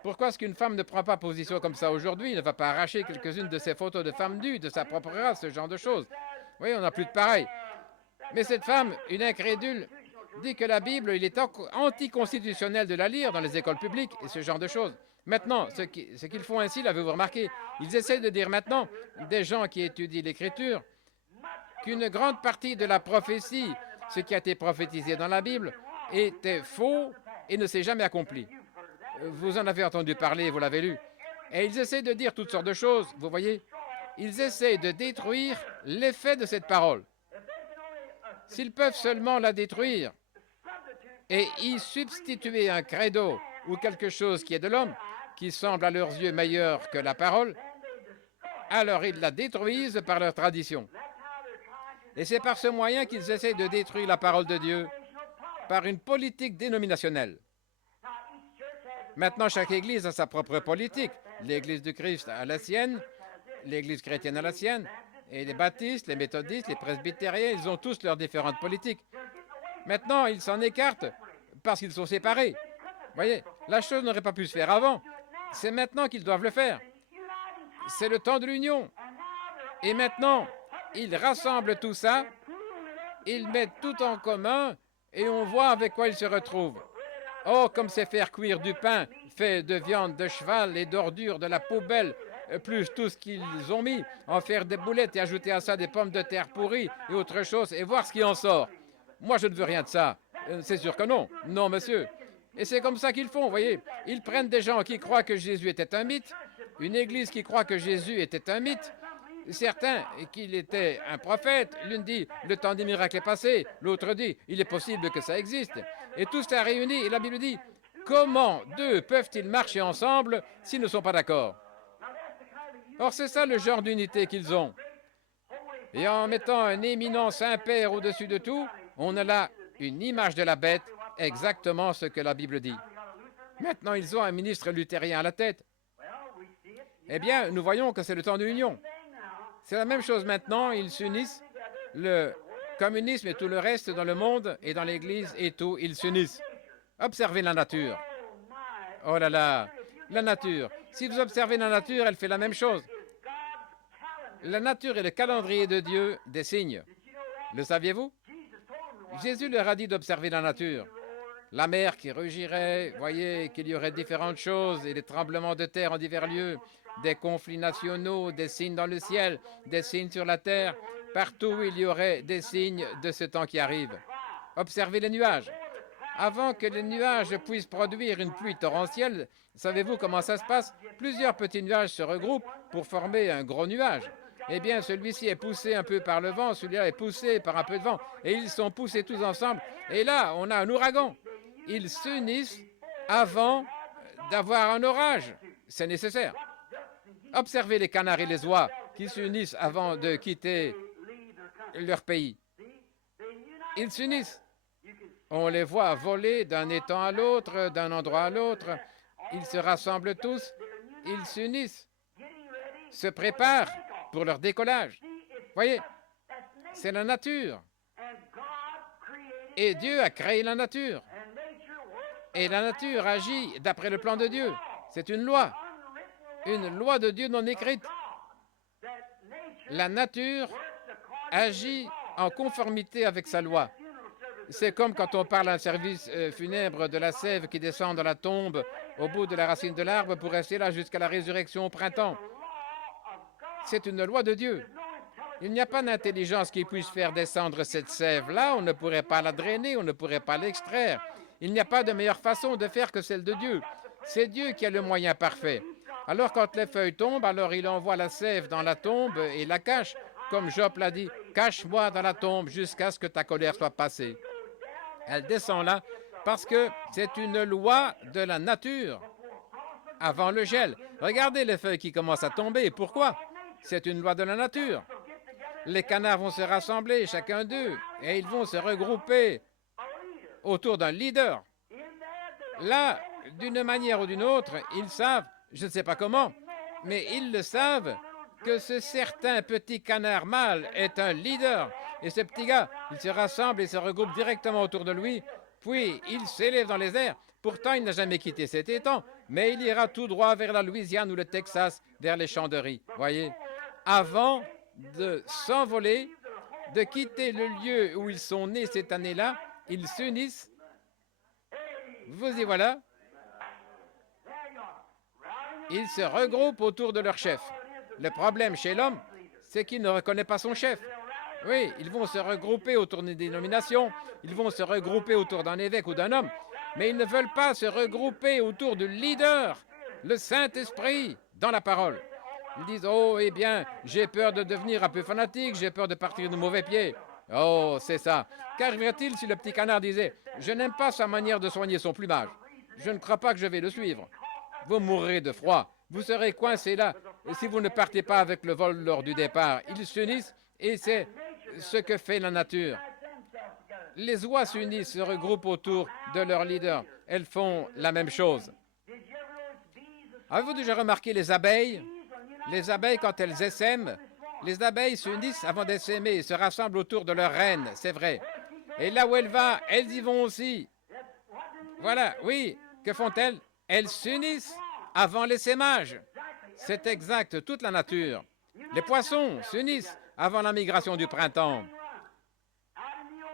Pourquoi est-ce qu'une femme ne prend pas position comme ça aujourd'hui? Ne va pas arracher quelques-unes de ses photos de femmes nues, de sa propre race, ce genre de choses. Oui, on n'a plus de pareil. Mais cette femme, une incrédule, dit que la Bible, il est anticonstitutionnel de la lire dans les écoles publiques et ce genre de choses. Maintenant, ce qu'ils font ainsi, l'avez-vous remarqué? Ils essaient de dire maintenant, des gens qui étudient l'Écriture, qu'une grande partie de la prophétie, ce qui a été prophétisé dans la Bible, était faux et ne s'est jamais accompli. Vous en avez entendu parler, vous l'avez lu. Et ils essaient de dire toutes sortes de choses, vous voyez. Ils essaient de détruire l'effet de cette parole. S'ils peuvent seulement la détruire et y substituer un credo ou quelque chose qui est de l'homme, qui semble à leurs yeux meilleur que la parole, alors ils la détruisent par leur tradition. Et c'est par ce moyen qu'ils essaient de détruire la parole de Dieu, par une politique dénominationnelle. Maintenant, chaque Église a sa propre politique. L'Église du Christ a la sienne, l'Église chrétienne a la sienne, et les baptistes, les méthodistes, les presbytériens, ils ont tous leurs différentes politiques. Maintenant, ils s'en écartent parce qu'ils sont séparés. Vous voyez, la chose n'aurait pas pu se faire avant. C'est maintenant qu'ils doivent le faire. C'est le temps de l'union. Et maintenant, ils rassemblent tout ça, ils mettent tout en commun et on voit avec quoi ils se retrouvent. Oh, comme c'est faire cuire du pain fait de viande de cheval et d'ordures de la poubelle, plus tout ce qu'ils ont mis, en faire des boulettes et ajouter à ça des pommes de terre pourries et autre chose, et voir ce qui en sort. Moi, je ne veux rien de ça. C'est sûr que non. Non, monsieur. Et c'est comme ça qu'ils font, vous voyez. Ils prennent des gens qui croient que Jésus était un mythe, une église qui croit que Jésus était un mythe, certains qu'il était un prophète. L'une dit, le temps des miracles est passé. L'autre dit, il est possible que ça existe. Et tout ça réuni, et la Bible dit, comment deux peuvent-ils marcher ensemble s'ils ne sont pas d'accord? Or, c'est ça le genre d'unité qu'ils ont. Et en mettant un éminent Saint-Père au-dessus de tout, on a là une image de la bête, exactement ce que la Bible dit. Maintenant, ils ont un ministre luthérien à la tête. Eh bien, nous voyons que c'est le temps de l'union. C'est la même chose maintenant, ils s'unissent. Le communisme et tout le reste dans le monde et dans l'Église et tout, ils s'unissent. Observez la nature. Oh là là, la nature. Si vous observez la nature, elle fait la même chose. La nature est le calendrier de Dieu des signes. Le saviez-vous? Jésus leur a dit d'observer la nature. La mer qui rugirait, voyez qu'il y aurait différentes choses et des tremblements de terre en divers lieux, des conflits nationaux, des signes dans le ciel, des signes sur la terre. Partout, il y aurait des signes de ce temps qui arrive. Observez les nuages. Avant que les nuages puissent produire une pluie torrentielle, savez-vous comment ça se passe? Plusieurs petits nuages se regroupent pour former un gros nuage. Eh bien, celui-ci est poussé un peu par le vent, celui-là est poussé par un peu de vent, et ils sont poussés tous ensemble. Et là, on a un ouragan. Ils s'unissent avant d'avoir un orage. C'est nécessaire. Observez les canards et les oies qui s'unissent avant de quitter leur pays. Ils s'unissent. On les voit voler d'un étang à l'autre, d'un endroit à l'autre. Ils se rassemblent tous. Ils s'unissent, se préparent pour leur décollage. Voyez, c'est la nature. Et Dieu a créé la nature. Et la nature agit d'après le plan de Dieu. C'est une loi de Dieu non écrite. La nature agit en conformité avec sa loi. C'est comme quand on parle à un service funèbre de la sève qui descend dans la tombe au bout de la racine de l'arbre pour rester là jusqu'à la résurrection au printemps. C'est une loi de Dieu. Il n'y a pas d'intelligence qui puisse faire descendre cette sève-là. On ne pourrait pas la drainer, on ne pourrait pas l'extraire. Il n'y a pas de meilleure façon de faire que celle de Dieu. C'est Dieu qui a le moyen parfait. Alors quand les feuilles tombent, alors il envoie la sève dans la tombe et la cache. Comme Job l'a dit, cache-moi dans la tombe jusqu'à ce que ta colère soit passée. Elle descend là parce que c'est une loi de la nature. Avant le gel, regardez les feuilles qui commencent à tomber. Pourquoi? C'est une loi de la nature. Les canards vont se rassembler, chacun d'eux, et ils vont se regrouper autour d'un leader. Là, d'une manière ou d'une autre, ils savent, je ne sais pas comment, mais ils le savent, que ce certain petit canard mâle est un leader. Et ce petit gars, il se rassemble et se regroupe directement autour de lui, puis il s'élève dans les airs. Pourtant, il n'a jamais quitté cet étang, mais il ira tout droit vers la Louisiane ou le Texas, vers les champs de riz. Voyez, avant de s'envoler, de quitter le lieu où ils sont nés cette année-là, ils s'unissent. Vous y voilà. Ils se regroupent autour de leur chef. Le problème chez l'homme, c'est qu'il ne reconnaît pas son chef. Oui, ils vont se regrouper autour d'une dénomination, ils vont se regrouper autour d'un évêque ou d'un homme, mais ils ne veulent pas se regrouper autour du leader, le Saint-Esprit, dans la parole. Ils disent, oh, eh bien, j'ai peur de devenir un peu fanatique, j'ai peur de partir de mauvais pied. Oh, c'est ça. Qu'arriverait-il si le petit canard disait, je n'aime pas sa manière de soigner son plumage. Je ne crois pas que je vais le suivre. Vous mourrez de froid. Vous serez coincé là si vous ne partez pas avec le vol lors du départ. Ils s'unissent et c'est ce que fait la nature. Les oies s'unissent, se regroupent autour de leur leader. Elles font la même chose. Avez-vous déjà remarqué les abeilles? Les abeilles, quand elles essaiment, les abeilles s'unissent avant d'essaimer et se rassemblent autour de leur reine, c'est vrai. Et là où elle va, elles y vont aussi. Voilà, oui. Que font-elles? Elles s'unissent avant l'essaimage. C'est exact, toute la nature. Les poissons s'unissent avant la migration du printemps.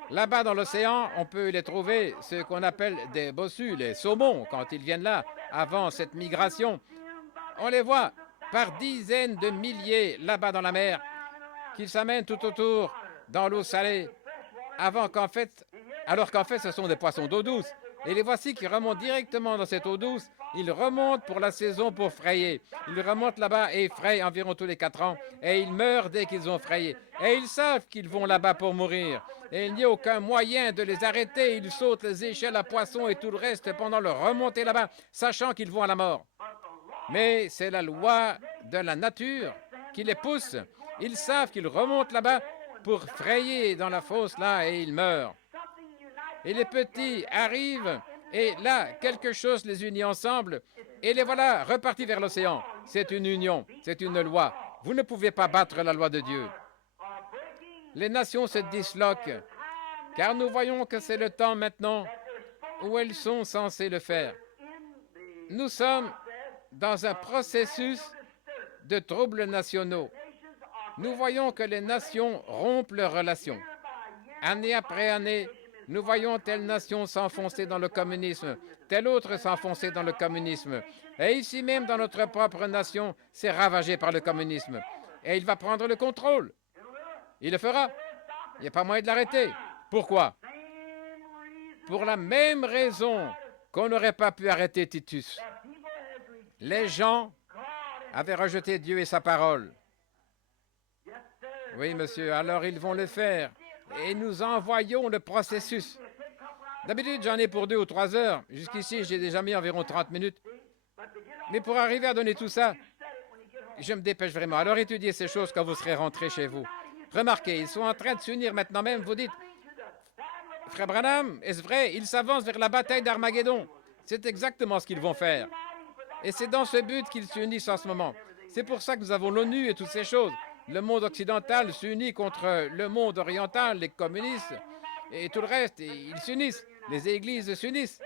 Là-bas dans l'océan, on peut les trouver, ce qu'on appelle des bossus, les saumons, quand ils viennent là, avant cette migration. On les voit par dizaines de milliers là-bas dans la mer, qui s'amènent tout autour dans l'eau salée, alors qu'en fait, ce sont des poissons d'eau douce. Et les voici qui remontent directement dans cette eau douce. Ils remontent pour la saison pour frayer. Ils remontent là-bas et frayent environ tous les 4 ans. Et ils meurent dès qu'ils ont frayé. Et ils savent qu'ils vont là-bas pour mourir. Et il n'y a aucun moyen de les arrêter. Ils sautent les échelles à poissons et tout le reste pendant leur remontée là-bas, sachant qu'ils vont à la mort. Mais c'est la loi de la nature qui les pousse. Ils savent qu'ils remontent là-bas pour frayer dans la fosse là et ils meurent. Et les petits arrivent, et là, quelque chose les unit ensemble, et les voilà repartis vers l'océan. C'est une union, c'est une loi. Vous ne pouvez pas battre la loi de Dieu. Les nations se disloquent, car nous voyons que c'est le temps maintenant où elles sont censées le faire. Nous sommes dans un processus de troubles nationaux. Nous voyons que les nations rompent leurs relations. Année après année, nous voyons telle nation s'enfoncer dans le communisme, telle autre s'enfoncer dans le communisme. Et ici même, dans notre propre nation, c'est ravagé par le communisme. Et il va prendre le contrôle. Il le fera. Il n'y a pas moyen de l'arrêter. Pourquoi? Pour la même raison qu'on n'aurait pas pu arrêter Titus. Les gens avaient rejeté Dieu et sa parole. Oui, monsieur, alors ils vont le faire. Et nous envoyons le processus. D'habitude, j'en ai pour 2 ou 3 heures. Jusqu'ici, j'ai déjà mis environ 30 minutes. Mais pour arriver à donner tout ça, je me dépêche vraiment. Alors étudiez ces choses quand vous serez rentrés chez vous. Remarquez, ils sont en train de s'unir maintenant même. Vous dites, Frère Branham, est-ce vrai? Ils s'avancent vers la bataille d'Armageddon. C'est exactement ce qu'ils vont faire. Et c'est dans ce but qu'ils s'unissent en ce moment. C'est pour ça que nous avons l'ONU et toutes ces choses. Le monde occidental s'unit contre le monde oriental, les communistes et tout le reste. Et ils s'unissent. Les églises s'unissent.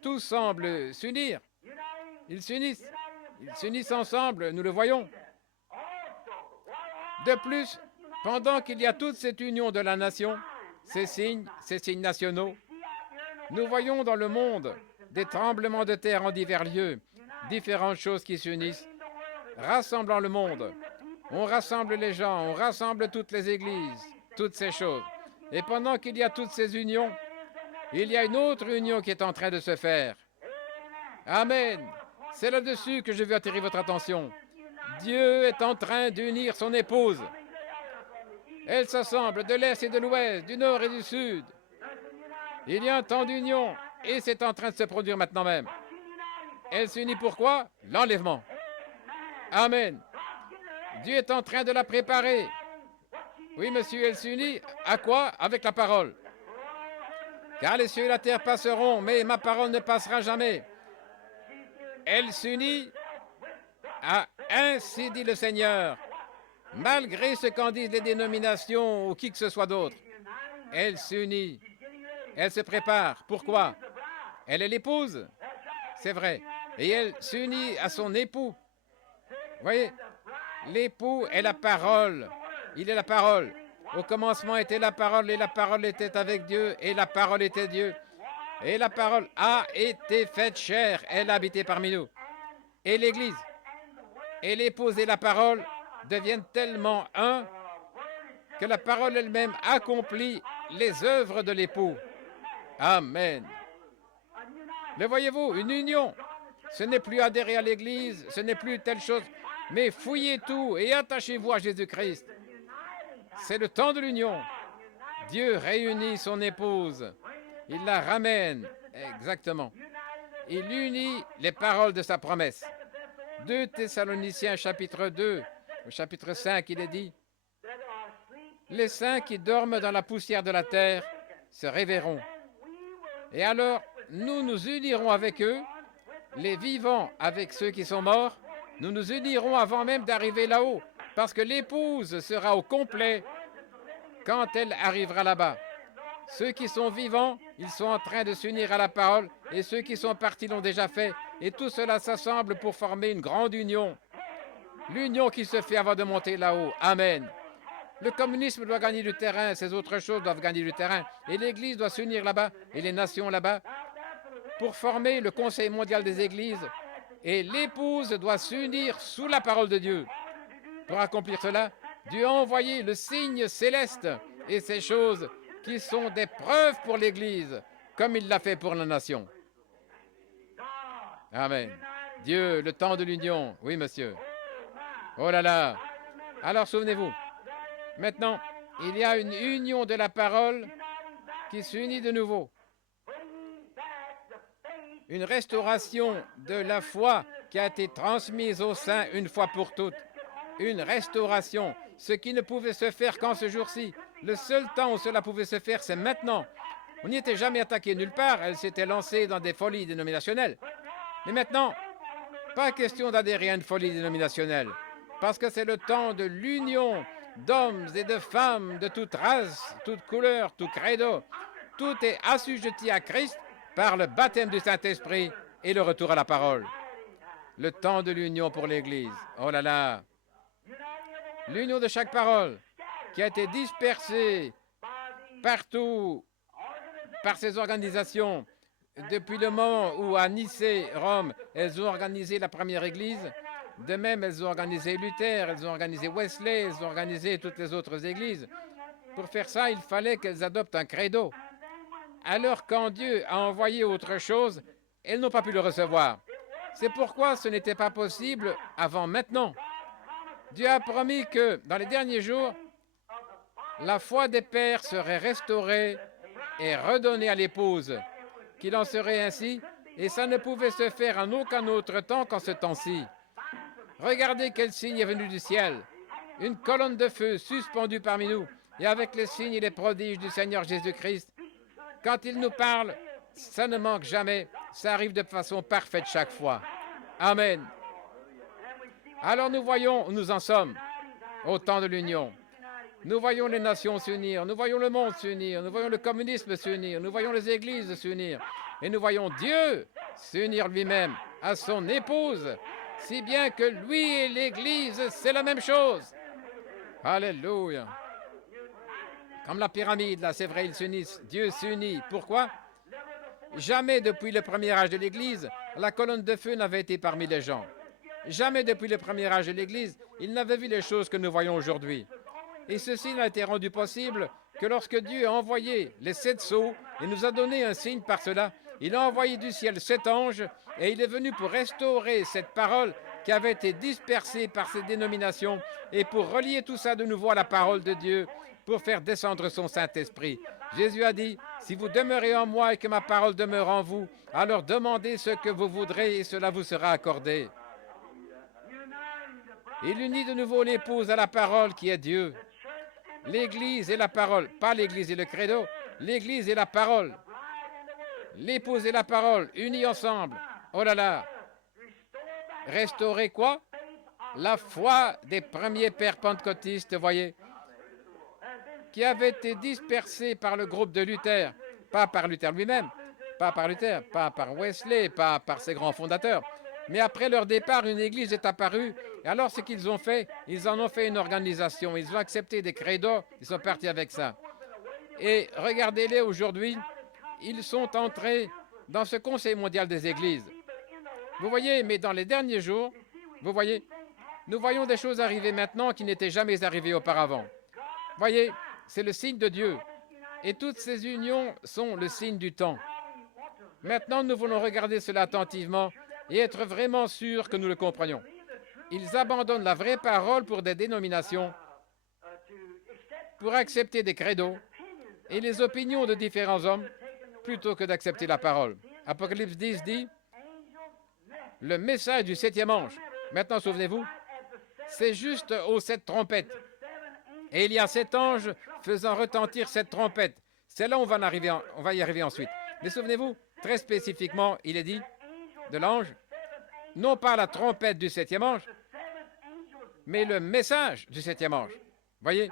Tout semble s'unir. Ils s'unissent. Ils s'unissent ensemble, nous le voyons. De plus, pendant qu'il y a toute cette union de la nation, ces signes nationaux, nous voyons dans le monde des tremblements de terre en divers lieux, différentes choses qui s'unissent, rassemblant le monde, On rassemble les gens, on rassemble toutes les églises, toutes ces choses. Et pendant qu'il y a toutes ces unions, il y a une autre union qui est en train de se faire. Amen. C'est là-dessus que je veux attirer votre attention. Dieu est en train d'unir son épouse. Elle s'assemble de l'Est et de l'Ouest, du Nord et du Sud. Il y a un temps d'union et c'est en train de se produire maintenant même. Elle s'unit pourquoi? L'enlèvement. Amen. Dieu est en train de la préparer. Oui, monsieur, elle s'unit à quoi? Avec la parole. Car les cieux et la terre passeront, mais ma parole ne passera jamais. Elle s'unit à ainsi dit le Seigneur. Malgré ce qu'en disent les dénominations ou qui que ce soit d'autre, elle s'unit. Elle se prépare. Pourquoi? Elle est l'épouse. C'est vrai. Et elle s'unit à son époux. Vous voyez? L'époux est la parole. Il est la parole. Au commencement était la parole, et la parole était avec Dieu, et la parole était Dieu. Et la parole a été faite chair. Elle a habité parmi nous. Et l'Église, et l'épouse et la parole deviennent tellement un que la parole elle-même accomplit les œuvres de l'époux. Amen. Le voyez-vous, une union. Ce n'est plus adhérer à l'Église, ce n'est plus telle chose, mais fouillez tout et attachez-vous à Jésus-Christ. C'est le temps de l'union. Dieu réunit son épouse. Il la ramène. Exactement. Il unit les paroles de sa promesse. 2 Thessaloniciens, chapitre 2, au chapitre 5, il est dit, « Les saints qui dorment dans la poussière de la terre se réveilleront. Et alors, nous nous unirons avec eux, les vivants avec ceux qui sont morts, nous nous unirons avant même d'arriver là-haut, parce que l'épouse sera au complet quand elle arrivera là-bas. Ceux qui sont vivants, ils sont en train de s'unir à la parole, et ceux qui sont partis l'ont déjà fait, et tout cela s'assemble pour former une grande union. L'union qui se fait avant de monter là-haut. Amen. Le communisme doit gagner du terrain, ces autres choses doivent gagner du terrain, et l'Église doit s'unir là-bas, et les nations là-bas, pour former le Conseil mondial des Églises, et l'épouse doit s'unir sous la parole de Dieu. Pour accomplir cela, Dieu a envoyé le signe céleste et ces choses qui sont des preuves pour l'Église, comme il l'a fait pour la nation. Amen. Dieu, le temps de l'union. Oui, monsieur. Oh là là. Alors, souvenez-vous, maintenant, il y a une union de la parole qui s'unit de nouveau. Une restauration de la foi qui a été transmise aux saints une fois pour toutes. Une restauration, ce qui ne pouvait se faire qu'en ce jour-ci. Le seul temps où cela pouvait se faire, c'est maintenant. On n'y était jamais attaqué nulle part. Elle s'était lancée dans des folies dénominationnelles. Mais maintenant, pas question d'adhérer à une folie dénominationnelle, parce que c'est le temps de l'union d'hommes et de femmes de toute race, toute couleur, tout credo. Tout est assujetti à Christ par le baptême du Saint-Esprit et le retour à la parole. Le temps de l'union pour l'Église. Oh là là! L'union de chaque parole qui a été dispersée partout par ces organisations depuis le moment où à Nicée, Rome, elles ont organisé la première Église. De même, elles ont organisé Luther, elles ont organisé Wesley, elles ont organisé toutes les autres églises. Pour faire ça, il fallait qu'elles adoptent un credo. Alors, quand Dieu a envoyé autre chose, elles n'ont pas pu le recevoir. C'est pourquoi ce n'était pas possible avant maintenant. Dieu a promis que, dans les derniers jours, la foi des pères serait restaurée et redonnée à l'épouse, qu'il en serait ainsi, et ça ne pouvait se faire en aucun autre temps qu'en ce temps-ci. Regardez quel signe est venu du ciel. Une colonne de feu suspendue parmi nous, et avec les signes et les prodiges du Seigneur Jésus-Christ. Quand il nous parle, ça ne manque jamais, ça arrive de façon parfaite chaque fois. Amen. Alors nous voyons où nous en sommes, au temps de l'union. Nous voyons les nations s'unir, nous voyons le monde s'unir, nous voyons le communisme s'unir, nous voyons les églises s'unir, et nous voyons Dieu s'unir lui-même à son épouse, si bien que lui et l'Église, c'est la même chose. Alléluia. Comme la pyramide, là, c'est vrai, ils s'unissent. Dieu s'unit. Pourquoi? Jamais depuis le premier âge de l'Église, la colonne de feu n'avait été parmi les gens. Jamais depuis le premier âge de l'Église, ils n'avaient vu les choses que nous voyons aujourd'hui. Et ceci n'a été rendu possible que lorsque Dieu a envoyé les 7 sceaux et nous a donné un signe par cela. Il a envoyé du ciel 7 anges et il est venu pour restaurer cette parole qui avait été dispersée par ces dénominations et pour relier tout ça de nouveau à la parole de Dieu, pour faire descendre son Saint-Esprit. Jésus a dit, si vous demeurez en moi et que ma parole demeure en vous, alors demandez ce que vous voudrez et cela vous sera accordé. Il unit de nouveau l'épouse à la parole qui est Dieu. L'Église et la parole, pas l'Église et le credo, l'Église et la parole. L'épouse et la parole, unis ensemble. Oh là là! Restaurer quoi? La foi des premiers pères pentecôtistes, voyez, qui avait été dispersée par le groupe de Luther, pas par Luther lui-même, pas par Luther, pas par Wesley, pas par ses grands fondateurs. Mais après leur départ, une église est apparue. Et alors, ce qu'ils ont fait, ils en ont fait une organisation. Ils ont accepté des credos. Ils sont partis avec ça. Et regardez-les aujourd'hui. Ils sont entrés dans ce Conseil mondial des églises. Vous voyez, mais dans les derniers jours, vous voyez, nous voyons des choses arriver maintenant qui n'étaient jamais arrivées auparavant. Voyez, c'est le signe de Dieu. Et toutes ces unions sont le signe du temps. Maintenant, nous voulons regarder cela attentivement et être vraiment sûrs que nous le comprenions. Ils abandonnent la vraie parole pour des dénominations, pour accepter des credos et les opinions de différents hommes, plutôt que d'accepter la parole. Apocalypse 10 dit, le message du 7e ange. Maintenant, souvenez-vous, c'est juste aux 7 trompettes. Et il y a 7 anges faisant retentir cette trompette. C'est là où on va y arriver ensuite. Mais souvenez-vous, très spécifiquement, il est dit de l'ange, non pas la trompette du 7e ange, mais le message du 7e ange. Voyez,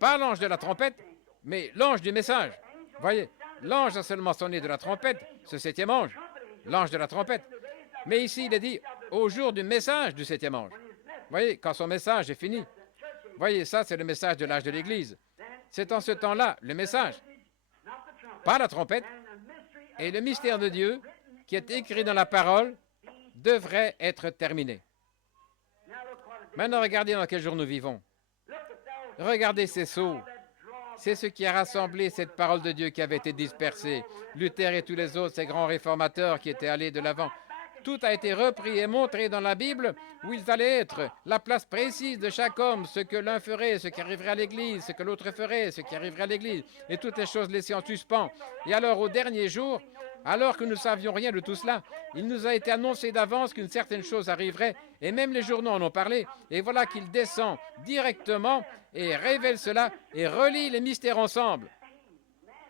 pas l'ange de la trompette, mais l'ange du message. Voyez, l'ange a seulement sonné de la trompette, ce 7e ange, l'ange de la trompette. Mais ici, il est dit au jour du message du 7e ange. Voyez, quand son message est fini. Voyez, ça, c'est le message de l'âge de l'Église. C'est en ce temps-là, le message, pas la trompette, et le mystère de Dieu, qui est écrit dans la parole, devrait être terminé. Maintenant, regardez dans quel jour nous vivons. Regardez ces sceaux. C'est ce qui a rassemblé cette parole de Dieu qui avait été dispersée. Luther et tous les autres, ces grands réformateurs qui étaient allés de l'avant. Tout a été repris et montré dans la Bible où ils allaient être, la place précise de chaque homme, ce que l'un ferait, ce qui arriverait à l'Église, ce que l'autre ferait, ce qui arriverait à l'Église, et toutes les choses laissées en suspens. Et alors, au dernier jour, alors que nous ne savions rien de tout cela, il nous a été annoncé d'avance qu'une certaine chose arriverait, et même les journaux en ont parlé, et voilà qu'il descend directement et révèle cela et relie les mystères ensemble.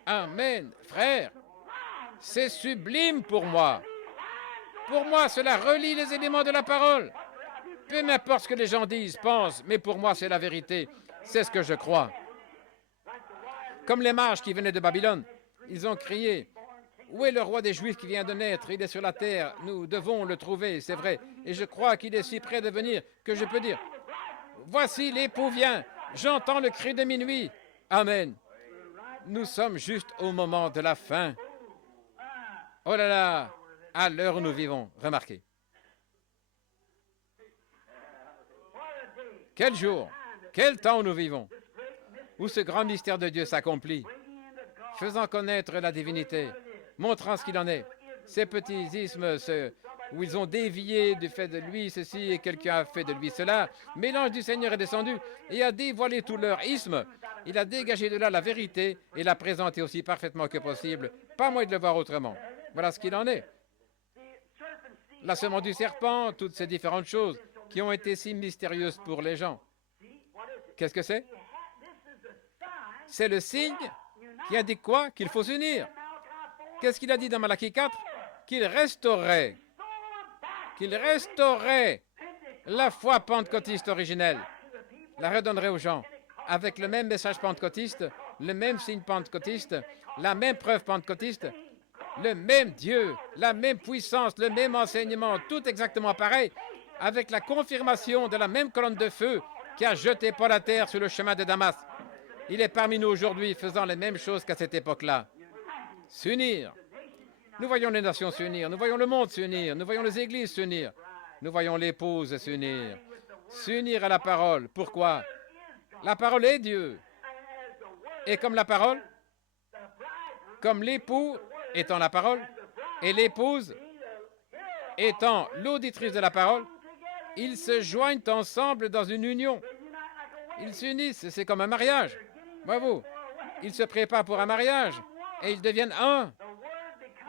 Amen, frère, c'est sublime pour moi. Pour moi, cela relie les éléments de la parole. Peu m'importe ce que les gens disent, pensent, mais pour moi, c'est la vérité. C'est ce que je crois. Comme les mages qui venaient de Babylone, ils ont crié, « Où est le roi des Juifs qui vient de naître? Il est sur la terre. Nous devons le trouver, c'est vrai. Et je crois qu'il est si près de venir que je peux dire, « Voici l'époux vient. J'entends le cri de minuit. Amen. » Nous sommes juste au moment de la fin. Oh là là! À l'heure où nous vivons, remarquez. Quel jour, quel temps nous vivons, où ce grand mystère de Dieu s'accomplit, faisant connaître la divinité, montrant ce qu'il en est. Ces petits ismes où ils ont dévié du fait de lui ceci et quelqu'un a fait de lui cela, mais l'ange du Seigneur est descendu et a dévoilé tout leur isme. Il a dégagé de là la vérité et l'a présenté aussi parfaitement que possible. Pas moyen de le voir autrement. Voilà ce qu'il en est. La semence du serpent, toutes ces différentes choses qui ont été si mystérieuses pour les gens. Qu'est-ce que c'est? C'est le signe qui indique quoi? Qu'il faut s'unir. Qu'est-ce qu'il a dit dans Malachie 4? Qu'il restaurerait la foi pentecôtiste originelle, la redonnerait aux gens, avec le même message pentecôtiste, le même signe pentecôtiste, la même preuve pentecôtiste, le même Dieu, la même puissance, le même enseignement, tout exactement pareil, avec la confirmation de la même colonne de feu qui a jeté Paul à terre sur le chemin de Damas. Il est parmi nous aujourd'hui faisant les mêmes choses qu'à cette époque-là. S'unir. Nous voyons les nations s'unir, nous voyons le monde s'unir, nous voyons les églises s'unir. Nous voyons l'épouse s'unir à la parole. Pourquoi? La parole est Dieu. Et comme la parole, comme l'époux étant la parole, et l'épouse étant l'auditrice de la parole, ils se joignent ensemble dans une union. Ils s'unissent, c'est comme un mariage. Voyez-vous, ils se préparent pour un mariage et ils deviennent un.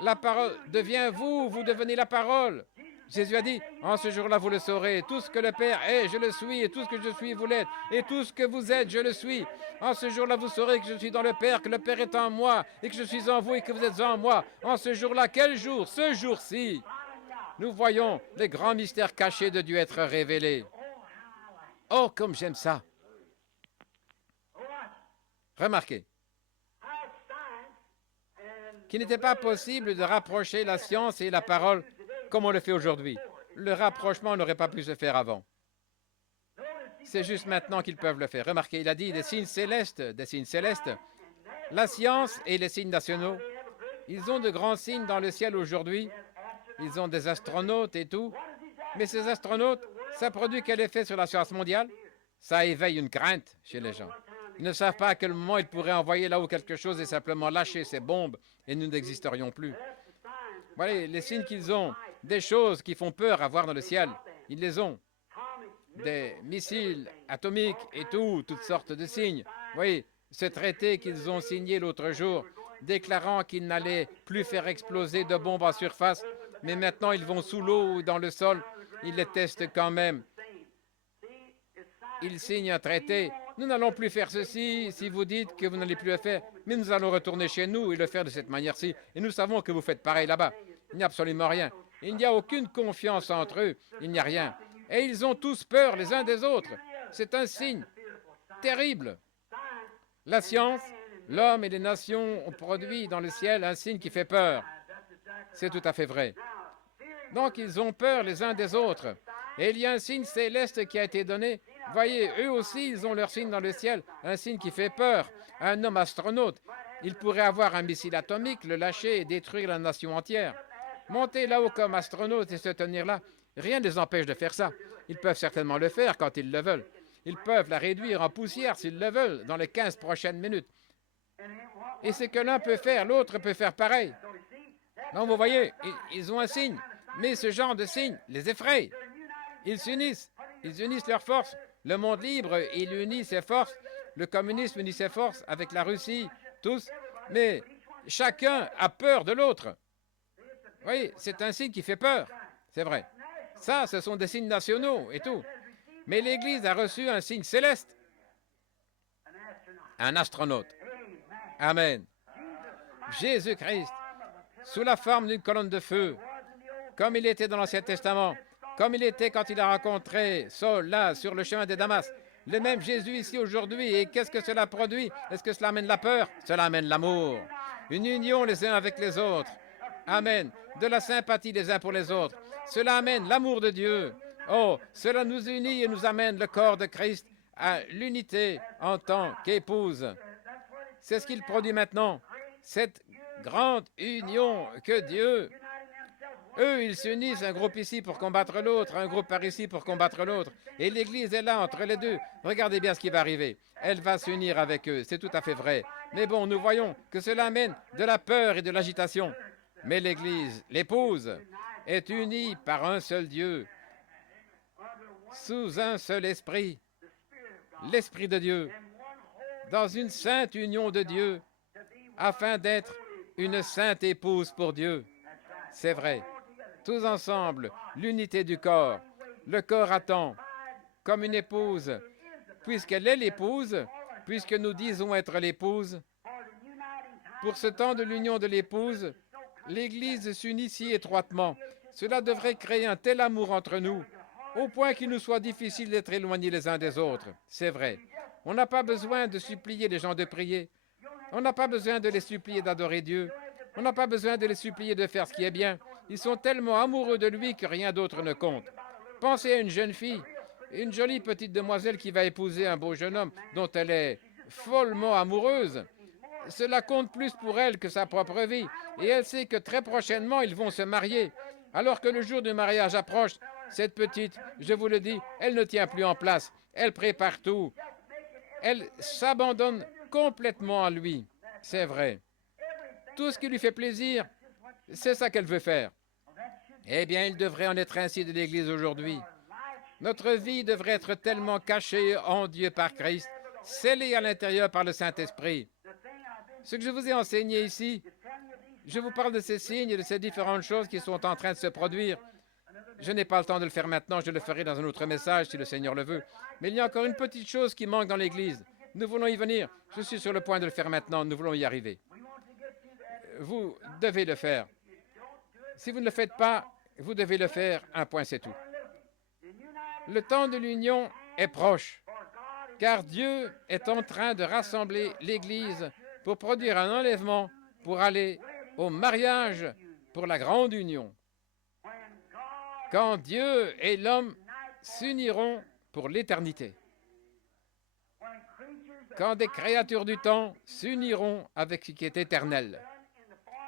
La parole devient vous, vous devenez la parole. Jésus a dit, en ce jour-là, vous le saurez, tout ce que le Père est, je le suis, et tout ce que je suis, vous l'êtes, et tout ce que vous êtes, je le suis. En ce jour-là, vous saurez que je suis dans le Père, que le Père est en moi, et que je suis en vous, et que vous êtes en moi. En ce jour-là, quel jour? Ce jour-ci, nous voyons les grands mystères cachés de Dieu être révélés. Oh, comme j'aime ça! Remarquez qu'il n'était pas possible de rapprocher la science et la parole comme on le fait aujourd'hui. Le rapprochement n'aurait pas pu se faire avant. C'est juste maintenant qu'ils peuvent le faire. Remarquez, il a dit des signes célestes, des signes célestes. La science et les signes nationaux, ils ont de grands signes dans le ciel aujourd'hui. Ils ont des astronautes et tout. Mais ces astronautes, ça produit quel effet sur la science mondiale? Ça éveille une crainte chez les gens. Ils ne savent pas à quel moment ils pourraient envoyer là-haut quelque chose et simplement lâcher ces bombes et nous n'existerions plus. Voilà les signes qu'ils ont, des choses qui font peur à voir dans le ciel. Ils les ont. Des missiles atomiques et tout, toutes sortes de signes. Oui, ce traité qu'ils ont signé l'autre jour, déclarant qu'ils n'allaient plus faire exploser de bombes en surface, mais maintenant ils vont sous l'eau ou dans le sol, ils les testent quand même. Ils signent un traité. Nous n'allons plus faire ceci si vous dites que vous n'allez plus le faire, mais nous allons retourner chez nous et le faire de cette manière-ci. Et nous savons que vous faites pareil là-bas. Il n'y a absolument rien. Il n'y a aucune confiance entre eux. Il n'y a rien. Et ils ont tous peur les uns des autres. C'est un signe terrible. La science, l'homme et les nations ont produit dans le ciel un signe qui fait peur. C'est tout à fait vrai. Donc ils ont peur les uns des autres. Et il y a un signe céleste qui a été donné. Voyez, eux aussi, ils ont leur signe dans le ciel, un signe qui fait peur. Un homme astronaute, il pourrait avoir un missile atomique, le lâcher et détruire la nation entière. Monter là-haut comme astronaute et se tenir là, rien ne les empêche de faire ça. Ils peuvent certainement le faire quand ils le veulent. Ils peuvent la réduire en poussière s'ils le veulent dans les 15 prochaines minutes. Et ce que l'un peut faire, l'autre peut faire pareil. Donc vous voyez, ils ont un signe, mais ce genre de signe les effraie. Ils s'unissent, ils unissent leurs forces. Le monde libre, il unit ses forces. Le communisme unit ses forces avec la Russie, tous. Mais chacun a peur de l'autre. Oui, c'est un signe qui fait peur. C'est vrai. Ça, ce sont des signes nationaux et tout. Mais l'Église a reçu un signe céleste. Un astronaute. Amen. Jésus-Christ, sous la forme d'une colonne de feu, comme il était dans l'Ancien Testament, comme il était quand il a rencontré Saul, là, sur le chemin de Damas. Le même Jésus ici aujourd'hui. Et qu'est-ce que cela produit? Est-ce que cela amène la peur? Cela amène l'amour. Une union les uns avec les autres. Amen. De la sympathie les uns pour les autres. Cela amène l'amour de Dieu. Oh, cela nous unit et nous amène le corps de Christ à l'unité en tant qu'épouse. C'est ce qu'il produit maintenant. Cette grande union que Dieu... Eux, ils s'unissent, un groupe ici pour combattre l'autre, un groupe par ici pour combattre l'autre. Et l'Église est là entre les deux. Regardez bien ce qui va arriver. Elle va s'unir avec eux, c'est tout à fait vrai. Mais bon, nous voyons que cela amène de la peur et de l'agitation. Mais l'Église, l'épouse, est unie par un seul Dieu, sous un seul esprit, l'Esprit de Dieu, dans une sainte union de Dieu, afin d'être une sainte épouse pour Dieu. C'est vrai. Tous ensemble, l'unité du corps. Le corps attend, comme une épouse. Puisqu'elle est l'épouse, puisque nous disons être l'épouse, pour ce temps de l'union de l'épouse, l'Église s'unit si étroitement. Cela devrait créer un tel amour entre nous, au point qu'il nous soit difficile d'être éloignés les uns des autres. C'est vrai. On n'a pas besoin de supplier les gens de prier. On n'a pas besoin de les supplier d'adorer Dieu. On n'a pas besoin de les supplier de faire ce qui est bien. Ils sont tellement amoureux de lui que rien d'autre ne compte. Pensez à une jeune fille, une jolie petite demoiselle qui va épouser un beau jeune homme dont elle est follement amoureuse. Cela compte plus pour elle que sa propre vie. Et elle sait que très prochainement, ils vont se marier. Alors que le jour du mariage approche, Cette petite, je vous le dis, elle ne tient plus en place. Elle prépare tout. Elle s'abandonne complètement à lui. C'est vrai. Tout ce qui lui fait plaisir, c'est ça qu'elle veut faire. Eh bien, il devrait en être ainsi de l'Église aujourd'hui. Notre vie devrait être tellement cachée en Dieu par Christ, scellée à l'intérieur par le Saint-Esprit. Ce que je vous ai enseigné ici, je vous parle de ces signes et de ces différentes choses qui sont en train de se produire. Je n'ai pas le temps de le faire maintenant, je le ferai dans un autre message si le Seigneur le veut. Mais il y a encore une petite chose qui manque dans l'Église. Nous voulons y venir. Je suis sur le point de le faire maintenant, nous voulons y arriver. Vous devez le faire. Si vous ne le faites pas, vous devez le faire, un point c'est tout. Le temps de l'union est proche, car Dieu est en train de rassembler l'Église pour produire un enlèvement, pour aller au mariage pour la grande union. Quand Dieu et l'homme s'uniront pour l'éternité. Quand des créatures du temps s'uniront avec ce qui est éternel.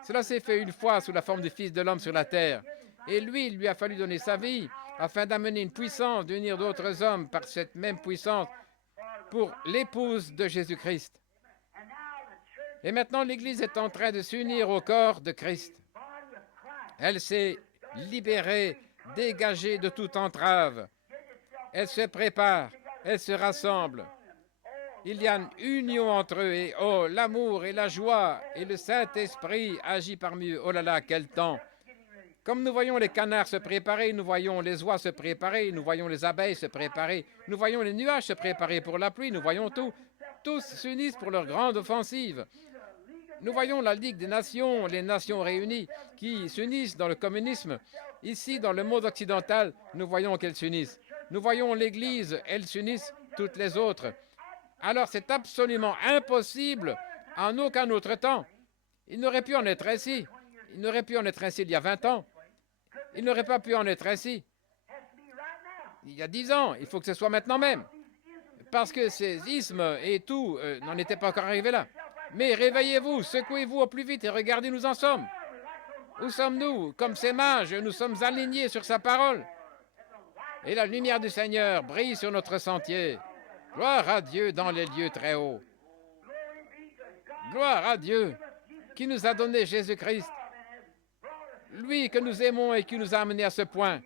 Cela s'est fait une fois sous la forme du Fils de l'homme sur la terre. Et lui, il lui a fallu donner sa vie afin d'amener une puissance, d'unir d'autres hommes par cette même puissance pour l'épouse de Jésus-Christ. Et maintenant, l'Église est en train de s'unir au corps de Christ. Elle s'est libérée, dégagée de toute entrave. Elle se prépare, elle se rassemble. Il y a une union entre eux et oh, l'amour et la joie et le Saint-Esprit agit parmi eux. Oh là là, quel temps! Comme nous voyons les canards se préparer, nous voyons les oies se préparer, nous voyons les abeilles se préparer, nous voyons les nuages se préparer pour la pluie, nous voyons tout. Tous s'unissent pour leur grande offensive. Nous voyons la Ligue des Nations, les Nations réunies, qui s'unissent dans le communisme. Ici, dans le monde occidental, nous voyons qu'elles s'unissent. Nous voyons l'Église, elles s'unissent, toutes les autres. Alors c'est absolument impossible en aucun autre temps. Il n'aurait pu en être ainsi. Il n'aurait pu en être ainsi il y a 20 ans. Il n'aurait pas pu en être ainsi il y a 10 ans. Il faut que ce soit maintenant même. Parce que ces ismes et tout n'en étaient pas encore arrivés là. Mais réveillez-vous, secouez-vous au plus vite et regardez où nous en sommes. Où sommes-nous? Comme ces mages, nous sommes alignés sur sa parole. Et la lumière du Seigneur brille sur notre sentier. Gloire à Dieu dans les lieux très hauts. Gloire à Dieu qui nous a donné Jésus-Christ. Lui que nous aimons et qui nous a amenés à ce point.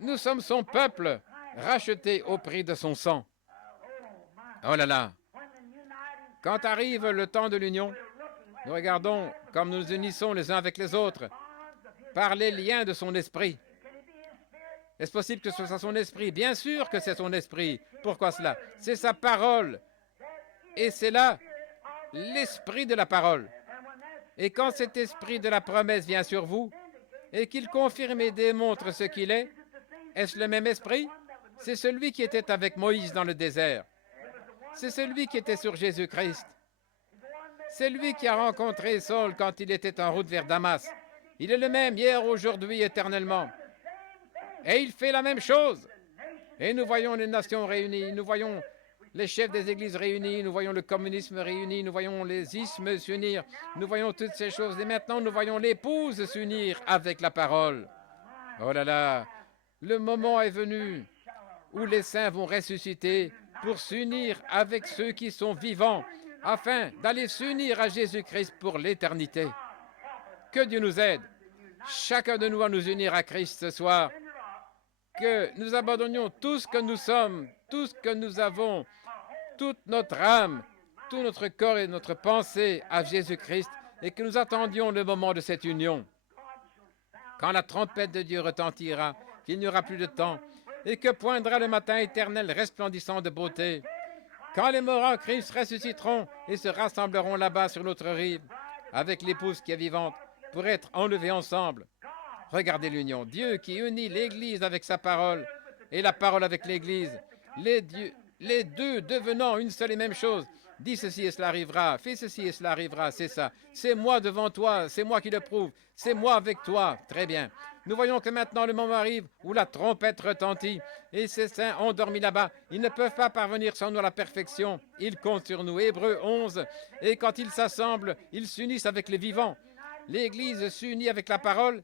Nous sommes son peuple, racheté au prix de son sang. Oh là là! Quand arrive le temps de l'union, nous regardons comme nous nous unissons les uns avec les autres par les liens de son esprit. Est-ce possible que ce soit son esprit? Bien sûr que c'est son esprit. Pourquoi cela? C'est sa parole. Et c'est là l'esprit de la parole. Et quand cet esprit de la promesse vient sur vous et qu'il confirme et démontre ce qu'il est-ce le même esprit? C'est celui qui était avec Moïse dans le désert. C'est celui qui était sur Jésus-Christ. C'est lui qui a rencontré Saul quand il était en route vers Damas. Il est le même hier, aujourd'hui, éternellement. Et il fait la même chose. Et nous voyons les nations réunies, nous voyons les chefs des églises réunis, nous voyons le communisme réuni, nous voyons les ismes s'unir, nous voyons toutes ces choses. Et maintenant, nous voyons l'épouse s'unir avec la parole. Oh là là, le moment est venu où les saints vont ressusciter pour s'unir avec ceux qui sont vivants, afin d'aller s'unir à Jésus-Christ pour l'éternité. Que Dieu nous aide, chacun de nous à nous unir à Christ ce soir, que nous abandonnions tout ce que nous sommes, tout ce que nous avons, toute notre âme, tout notre corps et notre pensée à Jésus-Christ, et que nous attendions le moment de cette union. Quand la trompette de Dieu retentira, qu'il n'y aura plus de temps, et que poindra le matin éternel resplendissant de beauté. Quand les morts en Christ ressusciteront et se rassembleront là-bas sur l'autre rive, avec l'épouse qui est vivante, pour être enlevés ensemble. Regardez l'union. Dieu qui unit l'Église avec sa parole et la parole avec l'Église. Les deux devenant une seule et même chose. Dis ceci et cela arrivera. Fais ceci et cela arrivera. C'est ça. C'est moi devant toi. C'est moi qui le prouve. C'est moi avec toi. Très bien. Nous voyons que maintenant le moment arrive où la trompette retentit et ces saints endormis là-bas, ils ne peuvent pas parvenir sans nous à la perfection. Ils comptent sur nous. Hébreux 11. Et quand ils s'assemblent, ils s'unissent avec les vivants. L'Église s'unit avec la parole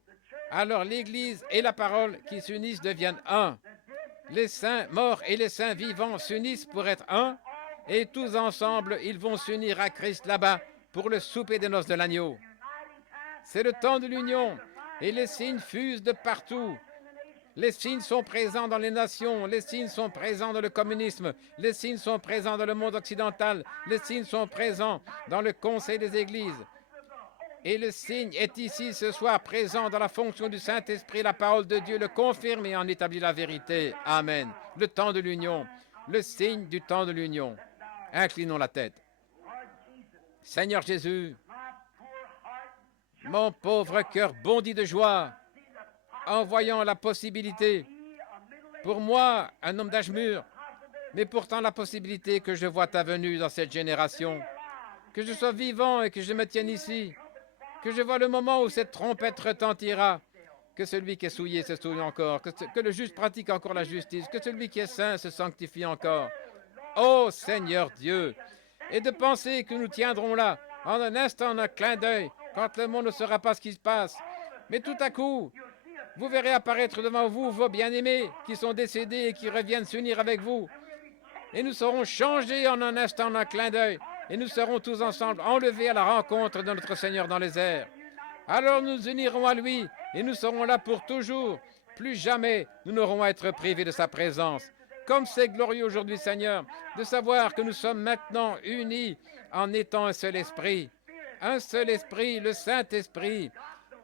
alors l'Église et la parole qui s'unissent deviennent un. Les saints morts et les saints vivants s'unissent pour être un, et tous ensemble, ils vont s'unir à Christ là-bas pour le souper des noces de l'agneau. C'est le temps de l'union, et les signes fusent de partout. Les signes sont présents dans les nations, les signes sont présents dans le communisme, les signes sont présents dans le monde occidental, les signes sont présents dans le Conseil des Églises. Et le signe est ici ce soir présent dans la fonction du Saint-Esprit. La parole de Dieu le confirme et en établit la vérité. Amen. Le temps de l'union, le signe du temps de l'union. Inclinons la tête. Seigneur Jésus, mon pauvre cœur bondit de joie en voyant la possibilité, pour moi, un homme d'âge mûr, mais pourtant la possibilité que je vois ta venue dans cette génération, que je sois vivant et que je me tienne ici, que je vois le moment où cette trompette retentira, que celui qui est souillé se souille encore, que le juste pratique encore la justice, que celui qui est saint se sanctifie encore. Ô Seigneur Dieu, et de penser que nous tiendrons là, en un instant, en un clin d'œil, quand le monde ne saura pas ce qui se passe. Mais tout à coup, vous verrez apparaître devant vous vos bien-aimés qui sont décédés et qui reviennent s'unir avec vous. Et nous serons changés en un instant, en un clin d'œil, et nous serons tous ensemble enlevés à la rencontre de notre Seigneur dans les airs. Alors nous nous unirons à lui, et nous serons là pour toujours. Plus jamais nous n'aurons à être privés de sa présence. Comme c'est glorieux aujourd'hui, Seigneur, de savoir que nous sommes maintenant unis en étant un seul esprit, le Saint-Esprit,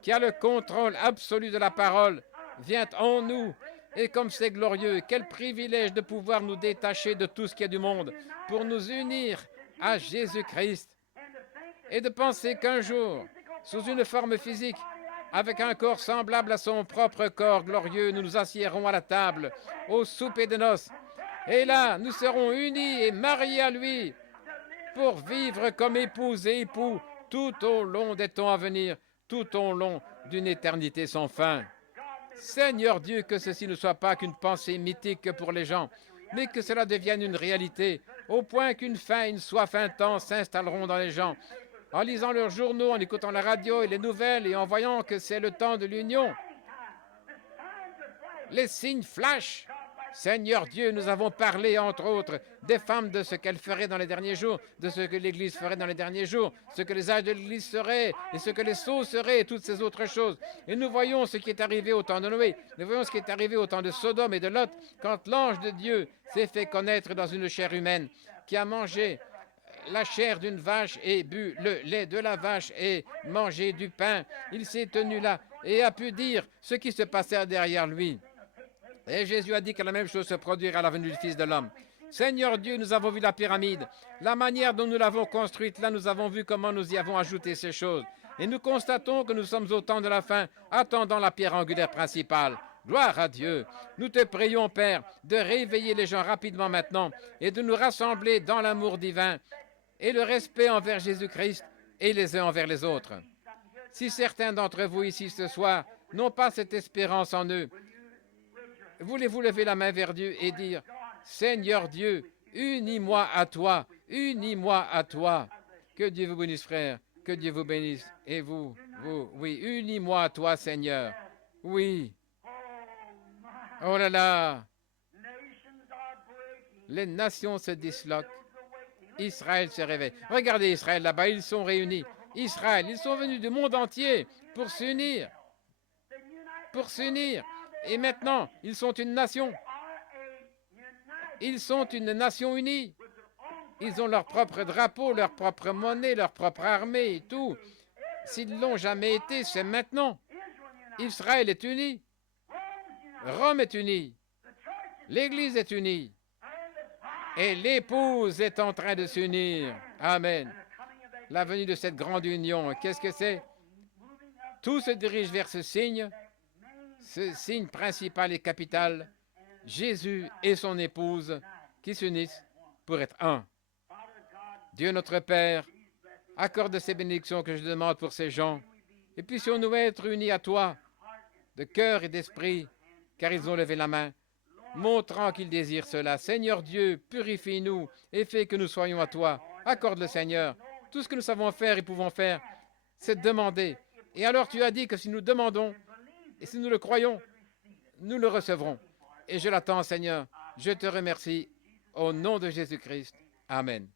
qui a le contrôle absolu de la parole, vient en nous. Et comme c'est glorieux, quel privilège de pouvoir nous détacher de tout ce qui est du monde pour nous unir à Jésus-Christ. Et de penser qu'un jour, sous une forme physique, avec un corps semblable à son propre corps glorieux, nous nous assiérons à la table, au souper de noces. Et là, nous serons unis et mariés à lui pour vivre comme épouse et époux tout au long des temps à venir, tout au long d'une éternité sans fin. Seigneur Dieu, que ceci ne soit pas qu'une pensée mythique pour les gens, mais que cela devienne une réalité, au point qu'une faim, une soif intense s'installeront dans les gens, en lisant leurs journaux, en écoutant la radio et les nouvelles, et en voyant que c'est le temps de l'union. Les signes flashent. Seigneur Dieu, nous avons parlé, entre autres, des femmes, de ce qu'elles feraient dans les derniers jours, de ce que l'Église ferait dans les derniers jours, ce que les âges de l'Église seraient, et ce que les sceaux seraient, et toutes ces autres choses. Et nous voyons ce qui est arrivé au temps de Noé, nous voyons ce qui est arrivé au temps de Sodome et de Lot, quand l'ange de Dieu s'est fait connaître dans une chair humaine, qui a mangé la chair d'une vache et bu le lait de la vache et mangé du pain. Il s'est tenu là et a pu dire ce qui se passait derrière lui. Et Jésus a dit que la même chose se produira à la venue du Fils de l'homme. Seigneur Dieu, nous avons vu la pyramide. La manière dont nous l'avons construite, là, nous avons vu comment nous y avons ajouté ces choses. Et nous constatons que nous sommes au temps de la fin, attendant la pierre angulaire principale. Gloire à Dieu. Nous te prions, Père, de réveiller les gens rapidement maintenant et de nous rassembler dans l'amour divin et le respect envers Jésus-Christ et les uns envers les autres. Si certains d'entre vous ici ce soir n'ont pas cette espérance en eux, voulez-vous lever la main vers Dieu et dire, Seigneur Dieu, unis-moi à toi, unis-moi à toi. Que Dieu vous bénisse, frère, que Dieu vous bénisse. Et vous, oui, unis-moi à toi, Seigneur. Oui. Oh là là. Les nations se disloquent. Israël se réveille. Regardez Israël là-bas, ils sont réunis. Israël, ils sont venus du monde entier pour s'unir. Pour s'unir. Et maintenant, ils sont une nation. Ils sont une nation unie. Ils ont leur propre drapeau, leur propre monnaie, leur propre armée et tout. S'ils ne l'ont jamais été, c'est maintenant. Israël est uni. Rome est unie. L'Église est unie. Et l'épouse est en train de s'unir. Amen. La venue de cette grande union, qu'est-ce que c'est? Tout se dirige vers ce signe principal et capital, Jésus et son épouse qui s'unissent pour être un. Dieu notre Père, accorde ces bénédictions que je demande pour ces gens, et puissions-nous être unis à toi, de cœur et d'esprit, car ils ont levé la main, montrant qu'ils désirent cela. Seigneur Dieu, purifie-nous et fais que nous soyons à toi. Accorde-le, Seigneur. Tout ce que nous savons faire et pouvons faire, c'est demander. Et alors tu as dit que si nous demandons, Et si nous le croyons, nous le recevrons. Et je l'attends, Seigneur. Je te remercie au nom de Jésus-Christ. Amen.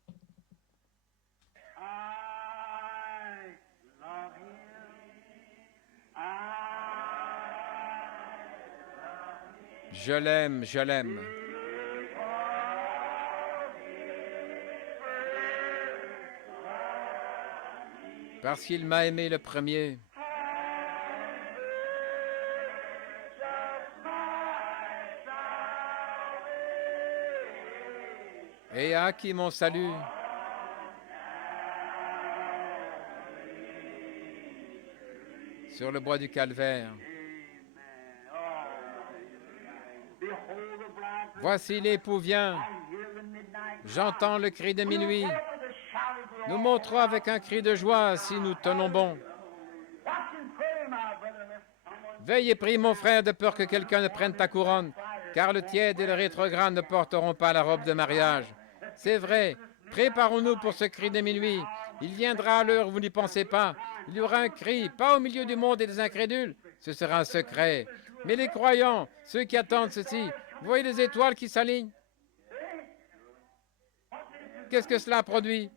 Je l'aime, je l'aime. Parce qu'il m'a aimé le premier. Et a acquis mon salut. Sur le bois du calvaire. Voici l'époux vient. J'entends le cri de minuit. Nous montrons avec un cri de joie si nous tenons bon. Veille et prie, mon frère, de peur que quelqu'un ne prenne ta couronne, car le tiède et le rétrograde ne porteront pas la robe de mariage. C'est vrai, préparons-nous pour ce cri de minuit. Il viendra à l'heure où vous n'y pensez pas. Il y aura un cri, pas au milieu du monde et des incrédules. Ce sera un secret. Mais les croyants, ceux qui attendent ceci, voyez les étoiles qui s'alignent. Qu'est-ce que cela produit?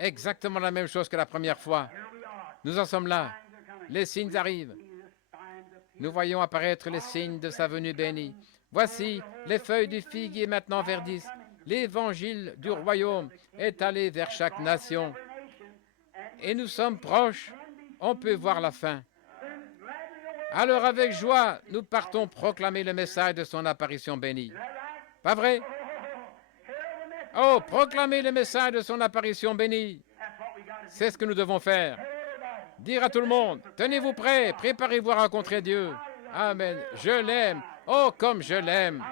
Exactement la même chose que la première fois. Nous en sommes là. Les signes arrivent. Nous voyons apparaître les signes de sa venue bénie. Voici, les feuilles du figuier maintenant verdissent. L'évangile du royaume est allé vers chaque nation. Et nous sommes proches. On peut voir la fin. Alors avec joie, nous partons proclamer le message de son apparition bénie. Pas vrai? Oh, proclamer le message de son apparition bénie. C'est ce que nous devons faire. Dire à tout le monde, tenez-vous prêts, préparez-vous à rencontrer Dieu. Amen. Je l'aime. Oh, comme je l'aime.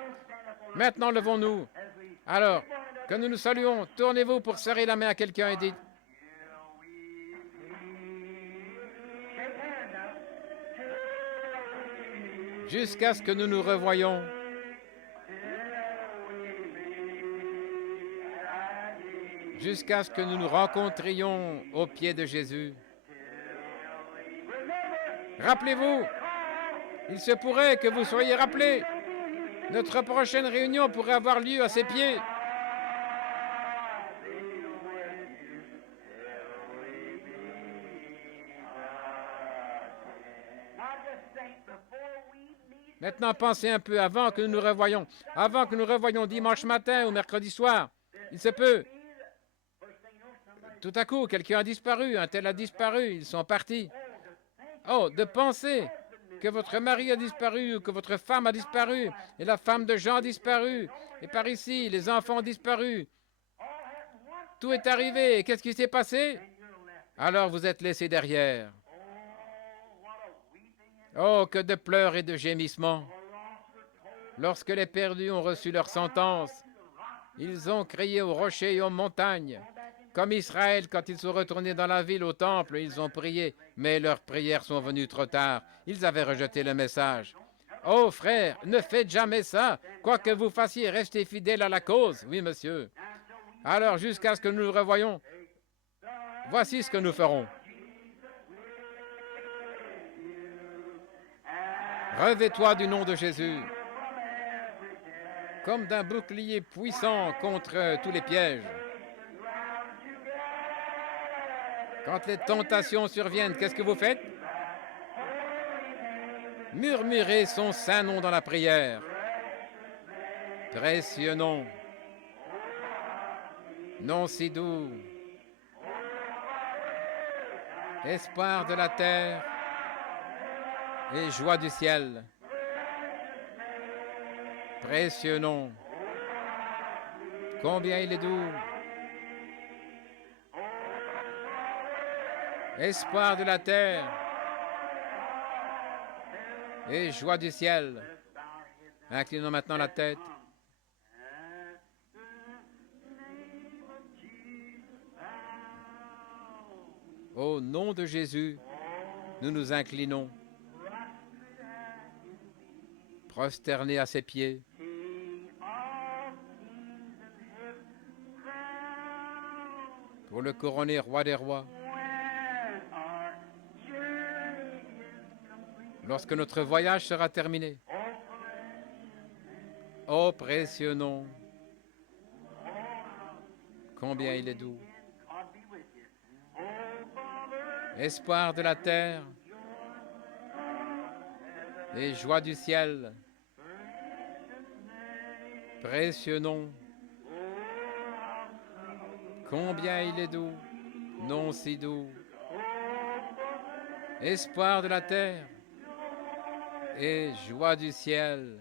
Maintenant, levons-nous. Alors, que nous nous saluons, tournez-vous pour serrer la main à quelqu'un et dites, jusqu'à ce que nous nous revoyions. Jusqu'à ce que nous nous rencontrions au pied de Jésus. Rappelez-vous, il se pourrait que vous soyez rappelés. Notre prochaine réunion pourrait avoir lieu à ses pieds. Maintenant, pensez un peu avant que nous nous revoyions. Avant que nous revoyions dimanche matin ou mercredi soir. Il se peut. Tout à coup, quelqu'un a disparu, un tel a disparu, ils sont partis. Oh, de penser que votre mari a disparu, ou que votre femme a disparu, et la femme de Jean a disparu, et par ici, les enfants ont disparu. Tout est arrivé, et qu'est-ce qui s'est passé? Alors vous êtes laissés derrière. Oh, que de pleurs et de gémissements. Lorsque les perdus ont reçu leur sentence, ils ont crié aux rochers et aux montagnes. Comme Israël, quand ils sont retournés dans la ville, au temple, ils ont prié, mais leurs prières sont venues trop tard. Ils avaient rejeté le message. Oh, frère, ne faites jamais ça. Quoi que vous fassiez, restez fidèles à la cause. Oui, monsieur. Alors, jusqu'à ce que nous nous revoyions, voici ce que nous ferons. Revêt-toi du nom de Jésus, comme d'un bouclier puissant contre tous les pièges. Quand les tentations surviennent, qu'est-ce que vous faites? Murmurez son saint nom dans la prière. Précieux nom, nom si doux, espoir de la terre et joie du ciel. Précieux nom, combien il est doux. Espoir de la terre et joie du ciel. Inclinons maintenant la tête. Au nom de Jésus, nous nous inclinons, prosternés à ses pieds. Pour le couronner roi des rois. lorsque notre voyage sera terminé. Ô précieux nom, combien il est doux. Espoir de la terre et joie du ciel, précieux nom, combien il est doux, nom si doux. Espoir de la terre et joie du ciel,